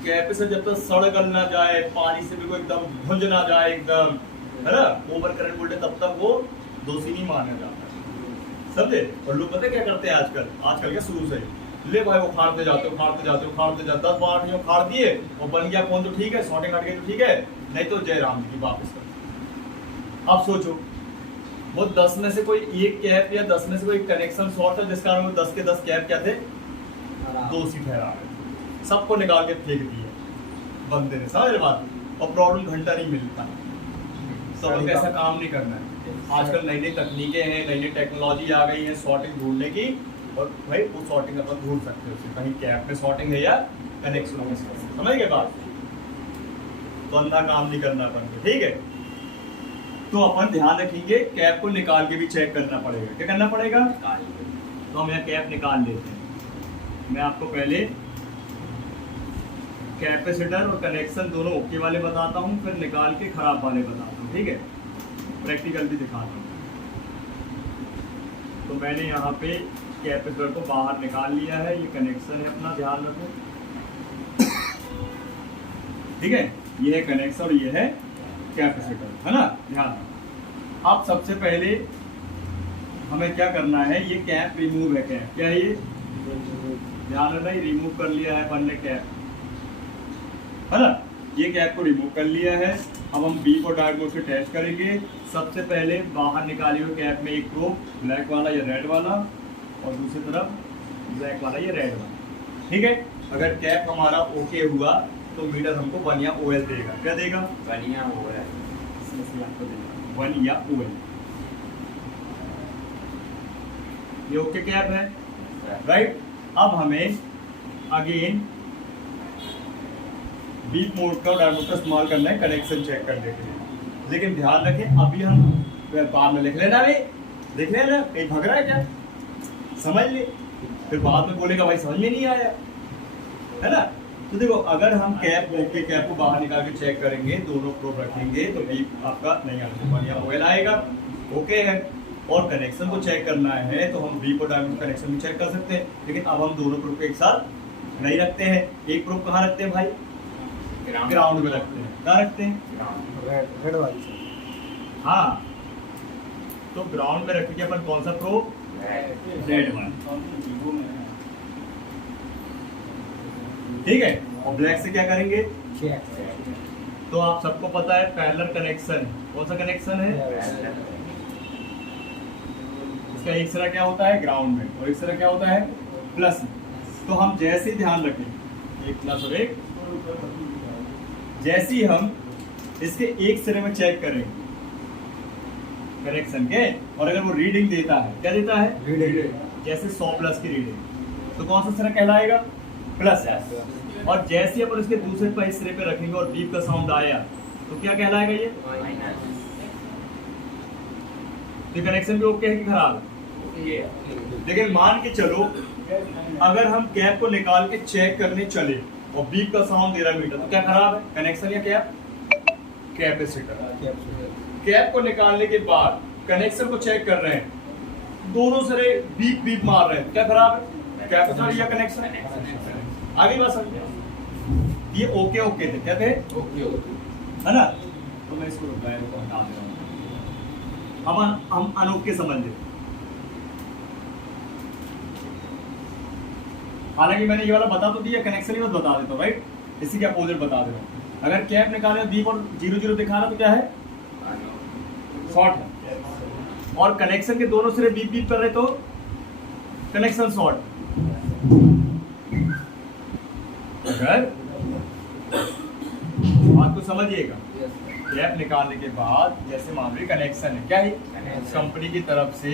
कैप से जब तक सड़ गल ना जाए, पानी से बिल्कुल एकदम भुंज ना जाए एकदम, है ना, ओवर करंट वोल्टेज, तब तक वो दोषी नहीं माना जाता। समझे? और लोग पता क्या करते हैं आजकल क्या शुरू से ले भाई वो उखाड़ते जाते 10-12 उखाड़ दिए और बन गया फोन तो ठीक है, शॉर्टिंग हट गई तो ठीक है, नहीं तो जय राम जी की वापस कर। अब सोचो वो 10 में से कोई एक कैप या 10 में से कोई कनेक्शन शॉर्ट है, जिस कारण वो 10 के 10 कैप क्या थे, दोषी ठहरा रहे, सबको निकाल के फेंक दिए बंदे ने। समझ रहे बात? और प्रॉब्लम घंटा नहीं मिलता। सब लोग ऐसा काम नहीं करना है। आजकल नई नई तकनीकें हैं, नई नई टेक्नोलॉजी आ गई है शॉर्टिंग ढूंढने की, और भाई वो शॉर्टिंग अपन ढूंढ सकते हो, कहीं कैप में शॉर्टिंग है या कनेक्शन में। समझ गए बात? तो अंधा काम नहीं करना अपन को, ठीक है? तो अपन ध्यान रखेंगे कैप को निकाल के भी चेक करना पड़ेगा। क्या करना पड़ेगा? तो हम यहाँ कैप निकाल लेते हैं। मैं आपको पहले कैपेसिटर और कनेक्शन दोनों ओके वाले बताता हूँ, फिर निकाल के खराब वाले बताता हूँ, ठीक है? प्रैक्टिकल भी दिखाता हूँ। तो मैंने यहाँ पे कैपेसिटर को बाहर निकाल लिया है, ये कनेक्शन है अपना, ध्यान रखो, ठीक है? ये है कनेक्शन और ये है कैपेसिटर, है ना, ध्यान रखो। अब सबसे पहले हमें क्या करना है, ये कैप रिमूव है। कैप क्या है? ये ध्यान रखना, ये रिमूव कर लिया है अपन ने कैप, है ना, ये कैप को रिमूव कर लिया है। अब हम बी को डायगोनल से टेस्ट करेंगे। सबसे पहले बाहर निकाली हुई कैप में एक प्रोब, ब्लैक वाला या रेड वाला, और दूसरी तरफ ब्लैक वाला या रेड वाला, ठीक है? अगर कैप हमारा ओके हुआ तो मीटर हमको 1 या OL देगा। क्या देगा? 1 या OL। 1 या OL। ये ओके कैप है, राइट? अब हमें अगेन बीप मोड का डायगोनल का इस्तेमाल करना है कनेक्शन चेक करने के लिए। लेकिन ध्यान रखें, अभी हम बाद में लिख लेना, लिख लेना, कहीं भग रहा है क्या, समझ ले, फिर बाद में बोलेगा भाई समझ में नहीं आया, है ना? तो देखो, अगर हम कैप को बाहर निकाल के चेक करेंगे, दोनों प्रोब रखेंगे, तो बीप आपका नहीं आएगा, 1 या OL आएगा, ओके है। और कनेक्शन को चेक करना है तो हम बीप और डायगोनल कनेक्शन भी चेक कर सकते हैं, लेकिन अब हम दोनों प्रोब को एक साथ नहीं रखते हैं। एक प्रोब कहाँ रखते हैं भाई? ग्राउंड में रखते हैं। कहाँ रखते हैं? रेड वाली से। हाँ, तो ग्राउंड में रखेंगे अपन कौन सा प्रोब? रेड वन, ठीक है? और ब्लैक से क्या करेंगे? तो आप सबको पता है पैरेलल कनेक्शन, कौन सा कनेक्शन है? इसका एक सिरा क्या होता है? ग्राउंड में, और एक सिरा क्या होता है? प्लस। तो हम जैसे ही ध्यान रखें, एक प्लस और एक, जैसे ही हम इसके एक सिरे में चेक करेंगे कनेक्शन के, और अगर वो रीडिंग देता है, क्या देता है? रीडिंग। जैसे 100 प्लस की रीडिंग, तो कौन सा सिरा कहलाएगा? प्लस। और जैसे ही अपन इसके दूसरे सिरे पे रखेंगे और बीप का साउंड आया, तो क्या कहलाएगा? ये तो कनेक्शन भी ओके है कि खराब है? लेकिन मान के चलो अगर हम कैप को निकाल के चेक करने चले और बीप का साउंड दे रहा मीटर, तो क्या खराब है? कनेक्शन या कैप? कैपेसिटर। कैप को निकालने के बाद कनेक्शन को चेक कर रहे हैं, दोनों सिरे बीप बीप मार रहे हैं, क्या खराब है? कैपेसिटर या कनेक्शन? आगे बात समझे? ये ओके ओके थे, क्या थे? ओके ओके, है ना? तो मैं इसको हटा दे रहा हूँ, हम अनोखे समझ लेते। हालांकि मैंने ये वाला बता तो दिया, कनेक्शन ही बस बता देता हूँ, राइट? इसी के अपोजिट बता दे रहा हूँ। अगर कैप निकाले बीप और 0 0 दिखा रहा तो क्या है? शॉर्ट है। और कनेक्शन के दोनों सिरे बीप बीप कर रहे तो कनेक्शन शॉर्ट। अगर बात को समझिएगा, कैप निकालने के बाद जैसे मान ली कनेक्शन है, क्या है? कंपनी की तरफ से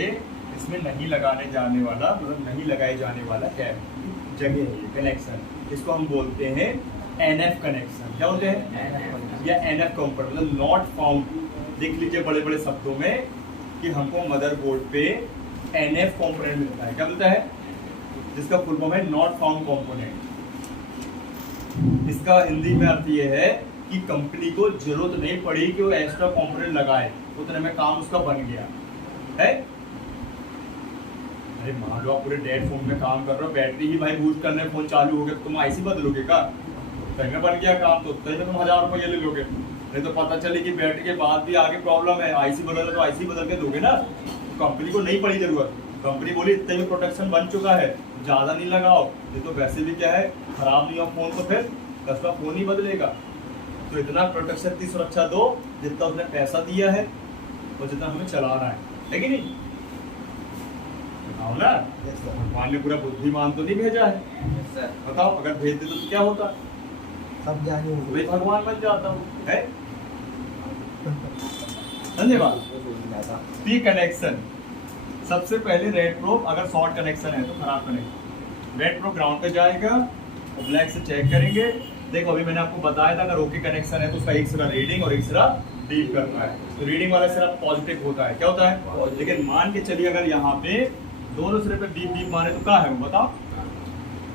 इसमें नहीं लगाने जाने वाला, मतलब नहीं लगाए जाने वाला कैप जगह है ये कनेक्शन, इसको हम बोलते हैं NF कनेक्शन। क्या बोलते हैं? या NF कंपोनेंट, मतलब नॉट फाउंड। देख लीजिए बड़े बड़े शब्दों में कि हमको मदरबोर्ड पे NF कंपोनेंट मिलता है। क्या मिलता है? जिसका फुल फॉर्म है नॉट फाउंड कंपोनेंट। इसका हिंदी में अर्थ ये है कि कंपनी को जरूरत नहीं पड़ी कि वो एक्स्ट्रा कंपोनेंट लगाए, उतने में काम उसका बन गया है। अरे मान लो आप पूरे डेड फोन में काम कर रहे हो, बैटरी ही भाई बूस्ट करने फोन चालू हो गया तो तुम आईसी बदलोगे क्या? सही में बन गया काम तो सही में तुम 1000 रुपये ले लोगे, नहीं तो पता चले कि बैटरी के बाद भी आगे प्रॉब्लम है, आईसी बदल तो आईसी बदल के दोगे ना। तो कंपनी को नहीं पड़ी जरूरत, कंपनी बोली इतने में प्रोटेक्शन बन चुका है, ज़्यादा नहीं लगाओ, ये तो वैसे भी क्या है खराब नहीं हो फोन तो फिर कस्टमर फोन ही बदलेगा। तो इतना प्रोटेक्शन की सुरक्षा दो जितना उसने पैसा दिया है और जितना हमें चलाना है कि नहीं? बताओ ना, भगवान ने पूरा बुद्धिमान तो नहीं भेजा है। सर बताओ अगर भेज दे तो क्या होता? सब जाने मैं भगवान बन जाता हूँ है। धन्यवाद। पी कनेक्शन, सबसे पहले रेड प्रोब अगर शॉर्ट कनेक्शन है तो खराब कनेक्शन, रेड प्रोब ग्राउंड पे जाएगा और ब्लैक से चेक करेंगे। देखो अभी मैंने आपको बताया था अगर ओके कनेक्शन है तो उसका एक सिरा रीडिंग और एक सिरा डीप करना है, तो रीडिंग वाला सिरा पॉजिटिव होता है, क्या होता है? लेकिन मान के चलिए अगर यहाँ पे दोनों सिरे पे डीप डीप मारे तो क्या है वो बताओ,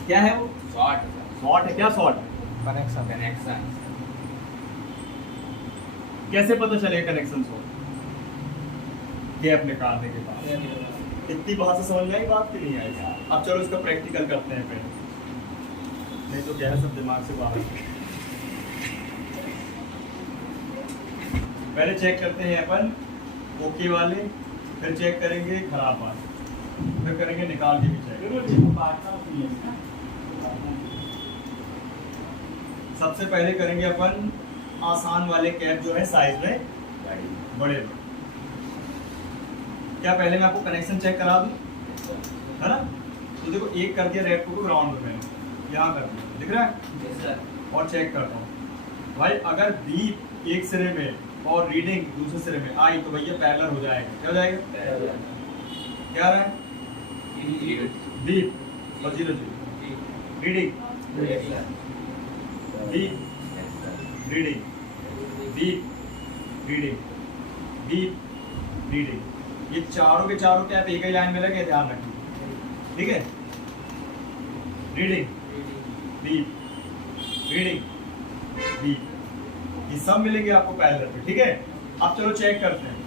क्या है वो? शॉर्ट शॉर्ट है। क्या शॉर्ट है? कनेक्शन कनेक्शन कैसे पता चलेगा कनेक्शन शॉर्ट? गैप निकालने के बाद। इतनी भाषा समझ में आई बात की नहीं आई? अब चलो इसका प्रैक्टिकल करते हैं पहले, नहीं तो क्या है सब दिमाग से बाहर। पहले चेक करते हैं अपन ओके वाले, फिर चेक करेंगे खराब वाले, फिर करेंगे निकाल के भी चेक। सबसे पहले करेंगे अपन आसान वाले कैप जो है साइज में बड़े। क्या पहले मैं आपको कनेक्शन चेक करा दूं, है ना? तो देखो एक कर दिया रेड को ग्राउंड में, यहाँ कर दिया, दिख रहा है? और चेक करता हूँ भाई, अगर डीप एक सिरे में और रीडिंग दूसरे सिरे में आई तो भैया पैरेलल हो जाएगा। क्या हो जाएगा? क्या रहा है? डीप और 0 0 reading, deep reading, deep reading, deep reading, ये चारों के चारों क्या एक ही लाइन में लगे, ध्यान रखिए, ठीक है? रीडिंग, डीप, रीडिंग, डीप, ये सब मिलेंगे आपको पैरेलल पे, ठीक है? अब चलो चेक करते हैं।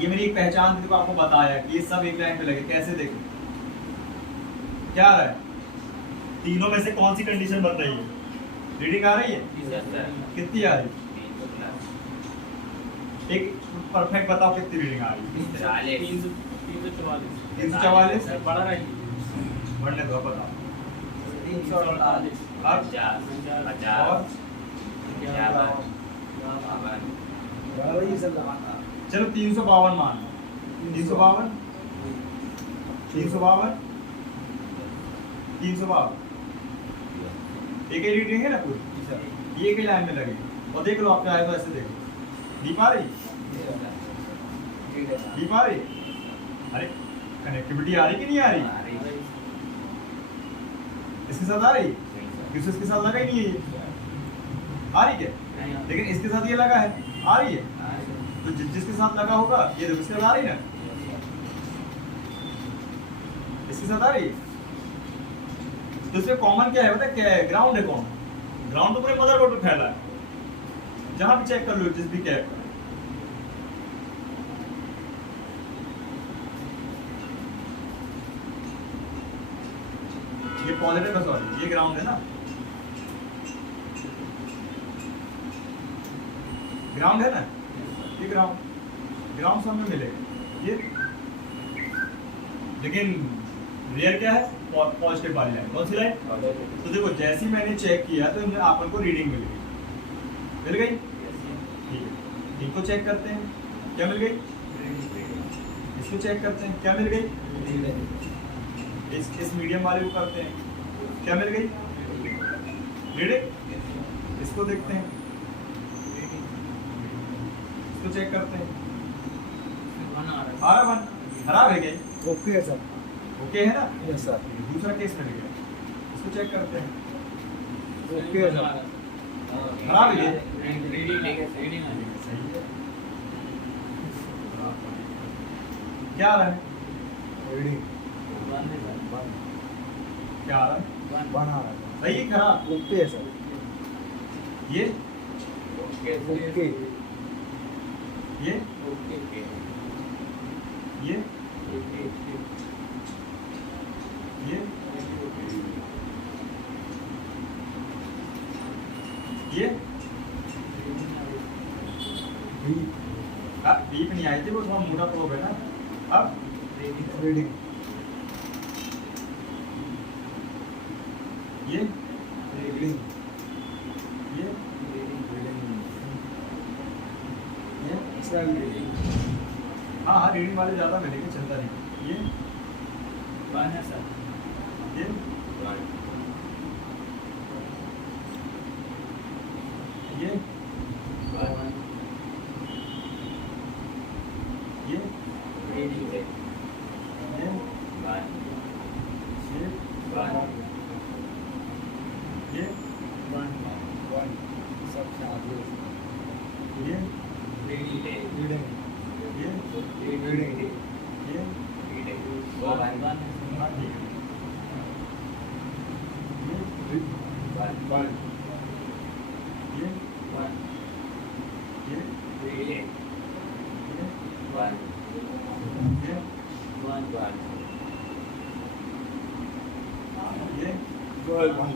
ये मेरी एक पहचान थी तो आपको बताया कि ये सब एक लाइन पे लगे, कैसे देखें? क्या आ रहा है? तीनों में से कौन सी कंडीशन बन रही है? रीडिंग आ रही है? कितनी आ रही है? एक परफेक्ट बताओ कितनी रीडिंग आ रही है? 344 बढ़ने दो, बताओ। 348 और चलो 352 मान लो, 352 352 352 एक ही रीडिंग है ना पूरी, ये एक ही लाइन में लगेगी। और देख लो आपके आए तो ऐसे देखो, नहीं पा रही? नहीं पा रही? अरे कनेक्टिविटी आ रही कि नहीं आ रही? इसके साथ आ रही? इसके साथ लगा ही नहीं है ये, आ रही क्या? लेकिन इसके साथ ये लगा है, आ रही है? तो जिसके साथ लगा होगा ये देखो इसके साथ आ रही ना, इसके साथ आ रही है। तो इसमें कॉमन क्या है पता है? क्या है? ग्राउंड है कॉमन। ग्राउंड तो पूरे मदरबोर्ड पे फैला है, जहां भी चेक कर लो जिस भी कैप पर। ये पॉजिटिव है, सॉरी ये ग्राउंड है ना, ग्राउंड है ना, ये ग्राउंड सामने मिलेगा ये। लेकिन रेयर क्या है? पॉजिटिव वाली लाइन। कौन सी लाइन? तो देखो जैसे ही मैंने चेक किया तो अपन को रीडिंग मिल गई, ठीक है। इनको चेक करते हैं, क्या मिल गई? इसको चेक करते हैं, क्या मिल गई? इस मीडियम वाले को करते हैं, क्या मिल गई? रीडिंग। इसको देखते हैं, इसको चेक करते हैं, खराब है क्या? ओके है सर, ओके है ना? यस सर, दूसरा केस मिल गया, इसको चेक करते हैं, ओके है सर, खराब है ये? क्या आ रहा है? रीडिंग क्या आ रहा है? बना सही है खराब? ओके है सर, ये ओके ये ये ये ये अब डीप नहीं आई थी, वो थोड़ा मोटा प्रोब है ना। अब रीडिंग ये रीडिंग ये ये सेल रीडिंग हाँ हाँ रीडिंग वाले ज़्यादा मिलेंगे, चलता नहीं। ये ये ये ये ये ये वन सबसे आगे ये रीडिंग ये रीडिंग ये हाँ ठीक है। वन ये ये ये ये वन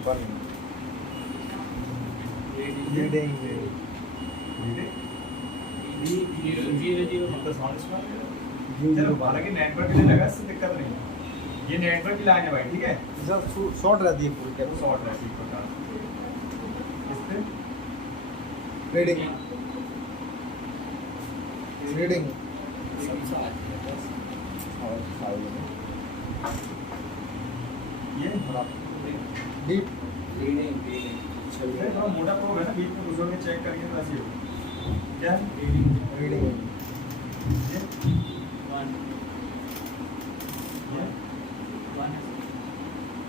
वन रीडिंग चलो हालांकि नेटवर्क के लिए लगा, इससे दिक्कत नहीं है। ये नेटवर्क के लिए आने भाई, ठीक है। शॉर्ट रहती है पूरी कैप शॉर्ट रहती है प्रकार इस पे रीडिंग रीडिंग ये डीप थोड़ा मोटा प्रोब है ना, बीच में घुसोड़ के चेक करके बस ये क्या है? रीडिंग ये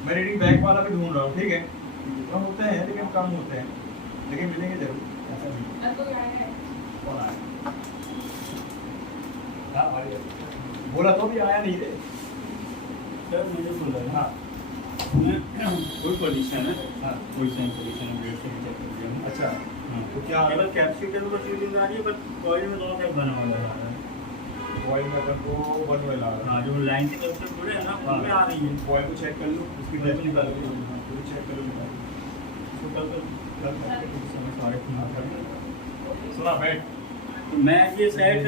मैं रीडिंग बैक वाला भी ढूंढ रहा हूँ, ठीक है। कम होते हैं लेकिन कम होते हैं, लेकिन मिलेंगे जरूर, ऐसा नहीं। कौन आया? हाँ आ रही है। बोला तो भी आया नहीं रे। मुझे बोल रहा है हाँ कोई पोजीशन है हाँ कोई सेम पोजीशन है वेट से भी चेक कर लिया हमने। अच्छा हाँ तो क्या केवल कैप्सूल टेबल पर फीलिंग आ रही है, बट कॉइल में दोनों टाइप बना हुआ है। बॉयल में अपन को वन वेल आ रहा हाँ जो लाइन के कैप्सूल जुड़े हैं ना उनमें आ रही है। है। बॉयल को चेक कर लो, उसकी डेप्थ निकाल लो, पूरी चेक कर लो। तो कल समय सारे सुना बैठ तो मैं ये सेट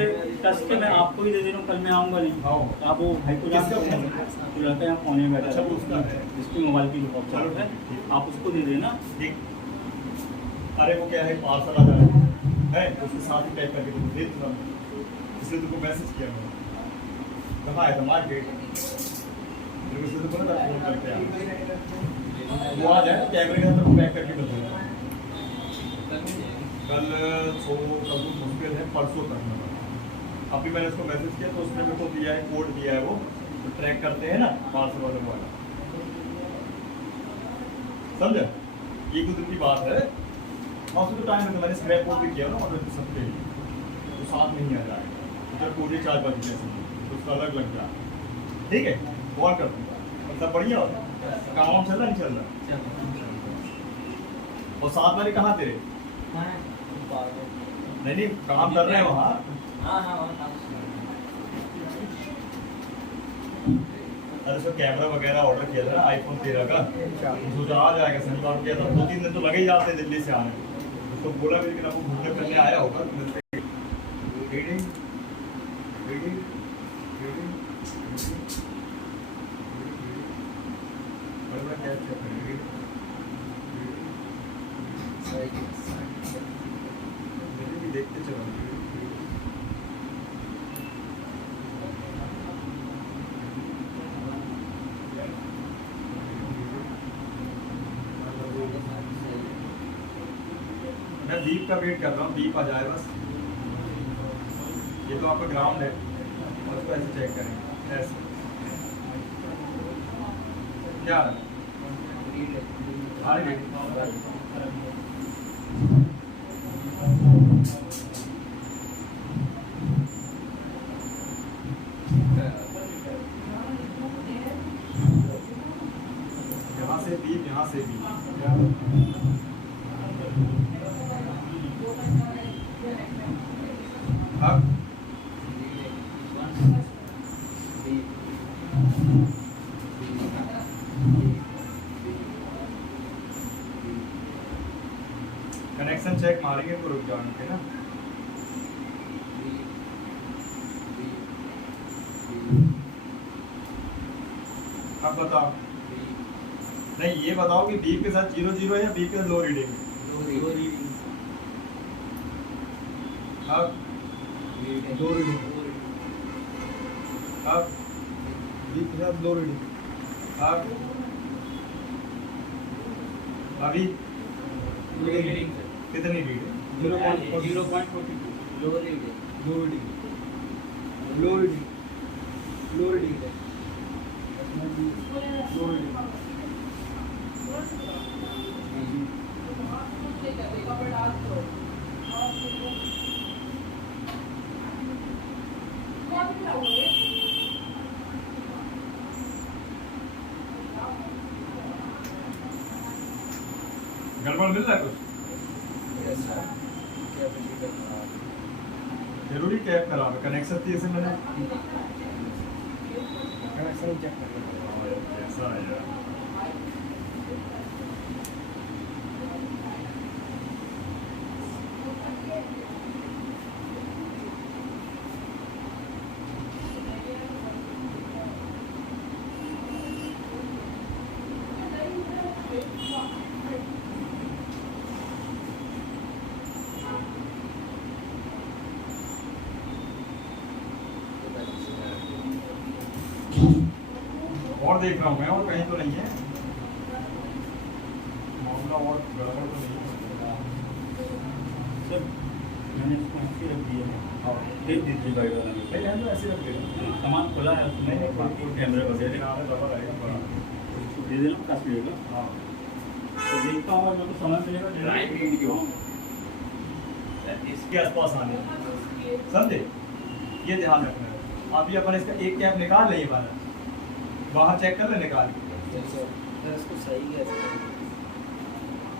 कस के मैं आपको ही दे दे रहा हूँ, कल मैं आऊँगा नहीं। आओ। तो आप वो भाई को किसका फोन है? तो रहते हैं फोन में बैठा अच्छा, वो उसका है। जिसकी मोबाइल की शॉप चलो, है, ठीक। आप उसको दे देना। ठीक। अरे वो क्या है, पार्सल आ रहा है उसके साथ ही पैक करके तुम दे दूंगा, इसलिए तुमको मैसेज किया मैंने। कहाँ है तुम्हारा गेट? मेरे को बोला था फोन करके आ। वो आ जाए कैमरे के अंदर पैक करके बताऊंगा। कल मुश्किल है, परसों तक में। अभी मैंने उसको मैसेज किया तो उसने मेरे को दिया है, कोड दिया है, वो तो ट्रैक करते हैं ना पार्सल वाले वाला, समझे? एक दो दिन की बात है। और उसको टाइम है तो मैंने स्क्रैप बोर्ड भी किया ना ऑर्डर सबके लिए, तो साथ में ही आ जाएगा। उधर पूरी 4-5 दिन से तो उसका अलग लग जाए, ठीक है। कॉल कर दूँगा, सब बढ़िया हो, काम चल रहा नहीं चल रहा? और साथ वाले कहाँ तेरे? नहीं काम कर रहे हैं वहाँ। अरे उसका कैमरा वगैरह ऑर्डर किया था ना आईफोन 13 का, सोचा आ जाएगा, शनिवार किया था। 2-3 दिन तो लगे ही जाते हैं दिल्ली से आने। उसको बोला भी, लेकिन अब वो घूमने फिरने आया होगा तो मिलते हैं। रीडिंग रीडिंग रीडिंग बड़ा क्या चेक करेंगे, देखते चलो। मैं दीप का वेट कर रहा हूँ, दीप आ जाए बस। ये तो आपका ग्राउंड है, और उसको ऐसे चेक करेंगे, ऐसे क्या आ रहा है? यहाँ से दीप, यहाँ से दीप। कनेक्शन चेक मारेंगे तो रुक जाओ इनके ना। अब बताओ, नहीं ये बताओ कि बीप के साथ 0 0 है या बीप के साथ लो रीडिंग है? अब लो रीडिंग, अब बी के साथ लो रीडिंग, अब अभी कितनी रीडिंग? 0.42 लो रीडिंग, लो रीडिंग, लो रीडिंग, लो रीडिंग, लो रीडिंग। गड़बड़ मिल रहा है कुछ? जरूरी कैप करा कनेक्शन थी इसे मैंने कनेक्शन चेक कर ऐसा है यार। और देख रहा हूँ मैं, और कहीं तो नहीं है मामला, और गड़बड़ तो नहीं है। सर मैंने इसको ऐसे रख दिया है, दे दीजिए गाइड वाला में। नहीं हम तो ऐसे रख देना। सामान खुला है उसमें, नहीं, बाकी कैमरे वगैरह यहाँ पे रबड़ आएगा बड़ा। उसको दे देना, काश मिलेगा। हाँ तो देखता हूँ मेरे को समय मिलेगा दे देना। Right video. इसके आसपास आने, समझे? ये ध्यान रखना है। अभी अपन इसका एक कैप निकाल ले, वाला बाहर चेक कर ले निकाल के। इसको सही है।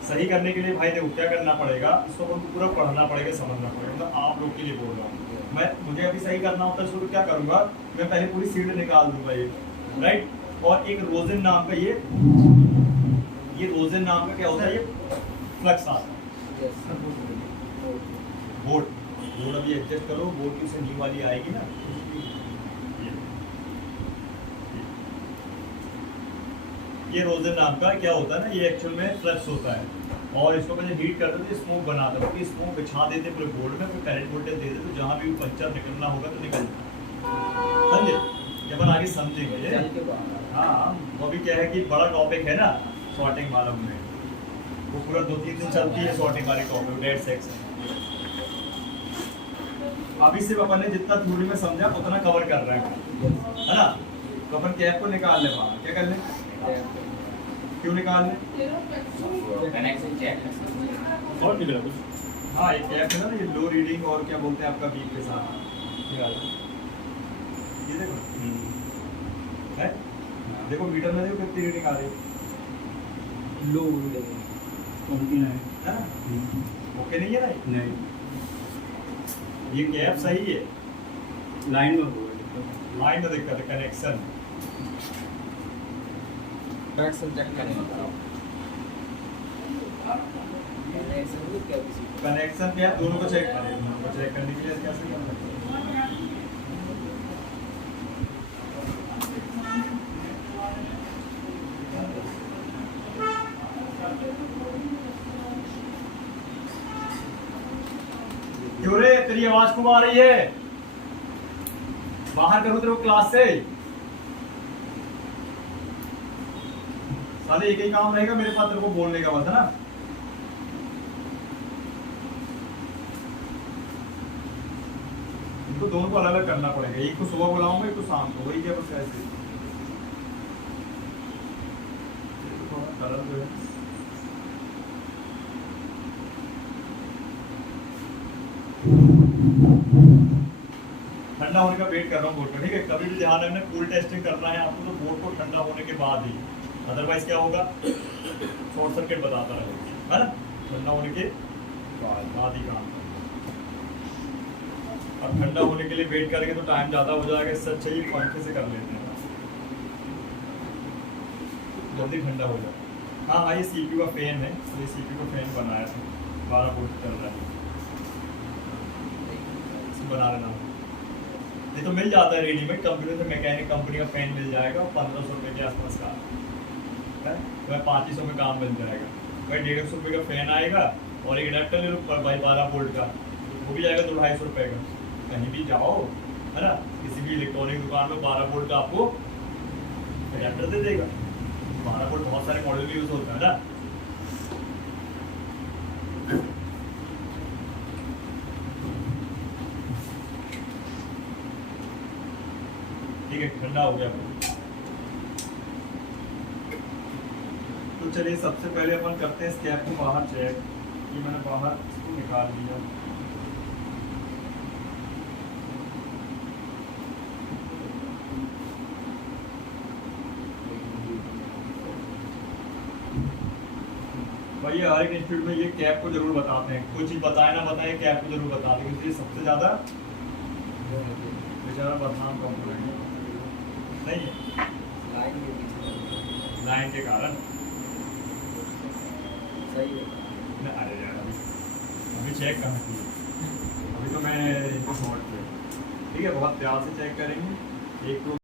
सही करने के लिए भाई देखो क्या करना पड़ेगा, इसको हमको पूरा पढ़ना पड़ेगा, समझना पड़ेगा। मतलब आप लोग के लिए बोल रहा हूँ मैं, मुझे अभी सही करना होता है इसको, तो क्या करूँगा मैं, पहले पूरी सीट निकाल दूंगा ये, राइट। और एक रोजन नाम का ये रोजन नाम का क्या होता है, ये फ्लक्स आता है। बोर्ड अभी एडजस्ट करो, बोर्ड की उसे नी वाली आएगी ना, ये रोजन नाम का क्या होता है ना, ये एक्चुअल में फ्लक्स होता है। और इसको पहले हीट करते थे, स्मोक बनाते थे, क्योंकि स्मोक बिछा देते पूरे बोर्ड में, कोई करंट वोल्टेज दे देते, तो जहाँ भी पंचर निकलना होगा तो निकल जाए। समझे? ये अपन आगे समझेंगे। हाँ, वो भी क्या है कि बड़ा टॉपिक है ना सॉर्टिंग वाला में, वो पूरा 2-3 दिन चलती है सॉर्टिंग वाले टॉपिक, डेट सेक्शन। अभी सिर्फ अपन ने जितना थ्योरी में समझा उतना कवर कर रहे हैं, है ना। तो अपन कैप को निकाल ले बाहर, क्या कर ले, क्यों निकाल ले? Connection check. और निकला कुछ? हाँ एक कैप है ना, ये लो रीडिंग और क्या बोलते हैं आपका बीप के साथ निकाल, ये देखो है, देखो मीटर में देखो कितनी रीडिंग आ रही है, लो रीडिंग कंपनी है है ना। ओके नहीं है ना, नहीं, ये कैप सही है, लाइन में हो रहा लाइन में दिक्कत है, कनेक्शन चेक करें। कनेक्शन क्या है, दोनों को चेक करें, दोनों को चेक करने के लिए कैसे करना है? क्यों रे तेरी आवाज खूब आ रही है, बाहर करो तेरे को क्लास से। साले एक ही काम रहेगा मेरे पास तेरे को बोलने का, बस है ना। इनको दोनों को अलग अलग करना पड़ेगा, एक को सुबह बुलाऊंगा, एक को शाम को, वही क्या बस ऐसे। कलर जो है ठंडा होने का वेट कर रहा हूँ बोर्ड का, ठीक है। कभी भी ध्यान रखना, कूल टेस्टिंग करना है आपको तो बोर्ड को ठंडा होने के बाद ही, अदरवाइज क्या होगा, शॉर्ट सर्किट बताता रहेगा, है ना। ठंडा होने के बाद ही काम। अब ठंडा होने के लिए वेट करेंगे तो टाइम ज़्यादा हो जाएगा, इससे अच्छा ही पंखे से कर लेते हैं, जल्दी ठंडा हो जाए। हाँ हाँ, ये CPU का फैन है, ये CPU का फैन बनाया था, 12 वोल्ट चल रहा है, इसको बना लेना। ये तो मिल जाता है रेडीमेड कंपनी से, मैकेनिक कंपनी का फैन मिल जाएगा 1500 रुपये के आसपास का है, वह 3500 में काम मिल जाएगा। भाई 150 रुपये का फैन आएगा और एक अडेप्टर ले लो भाई 12 वोल्ट का, वो भी जाएगा 250 रुपये का। कहीं भी जाओ है ना, किसी भी इलेक्ट्रॉनिक दुकान में 12 वोल्ट का आपको अडेप्टर दे देगा। 12 वोल्ट बहुत सारे मॉडल में यूज होता है ना। ठीक है, ठंडा हो गया। तो चलिए सबसे पहले अपन करते हैं इस कैप को बाहर चेक। ये मैंने बाहर इसको निकाल दिया। भाई ये हर एक इंस्टीट्यूट में ये कैप को जरूर बताते हैं, कोई चीज़ बताए ना बताए कैप को जरूर बताते हैं, क्योंकि सबसे ज़्यादा बेचारा बदनाम कंपोनेंट नहीं है लाइन के कारण। सही है। अरे यार अभी चेक करना चाहिए, अभी तो मैं इनको छोड़ के। ठीक है, बहुत प्यार से चेक करेंगे। एक तो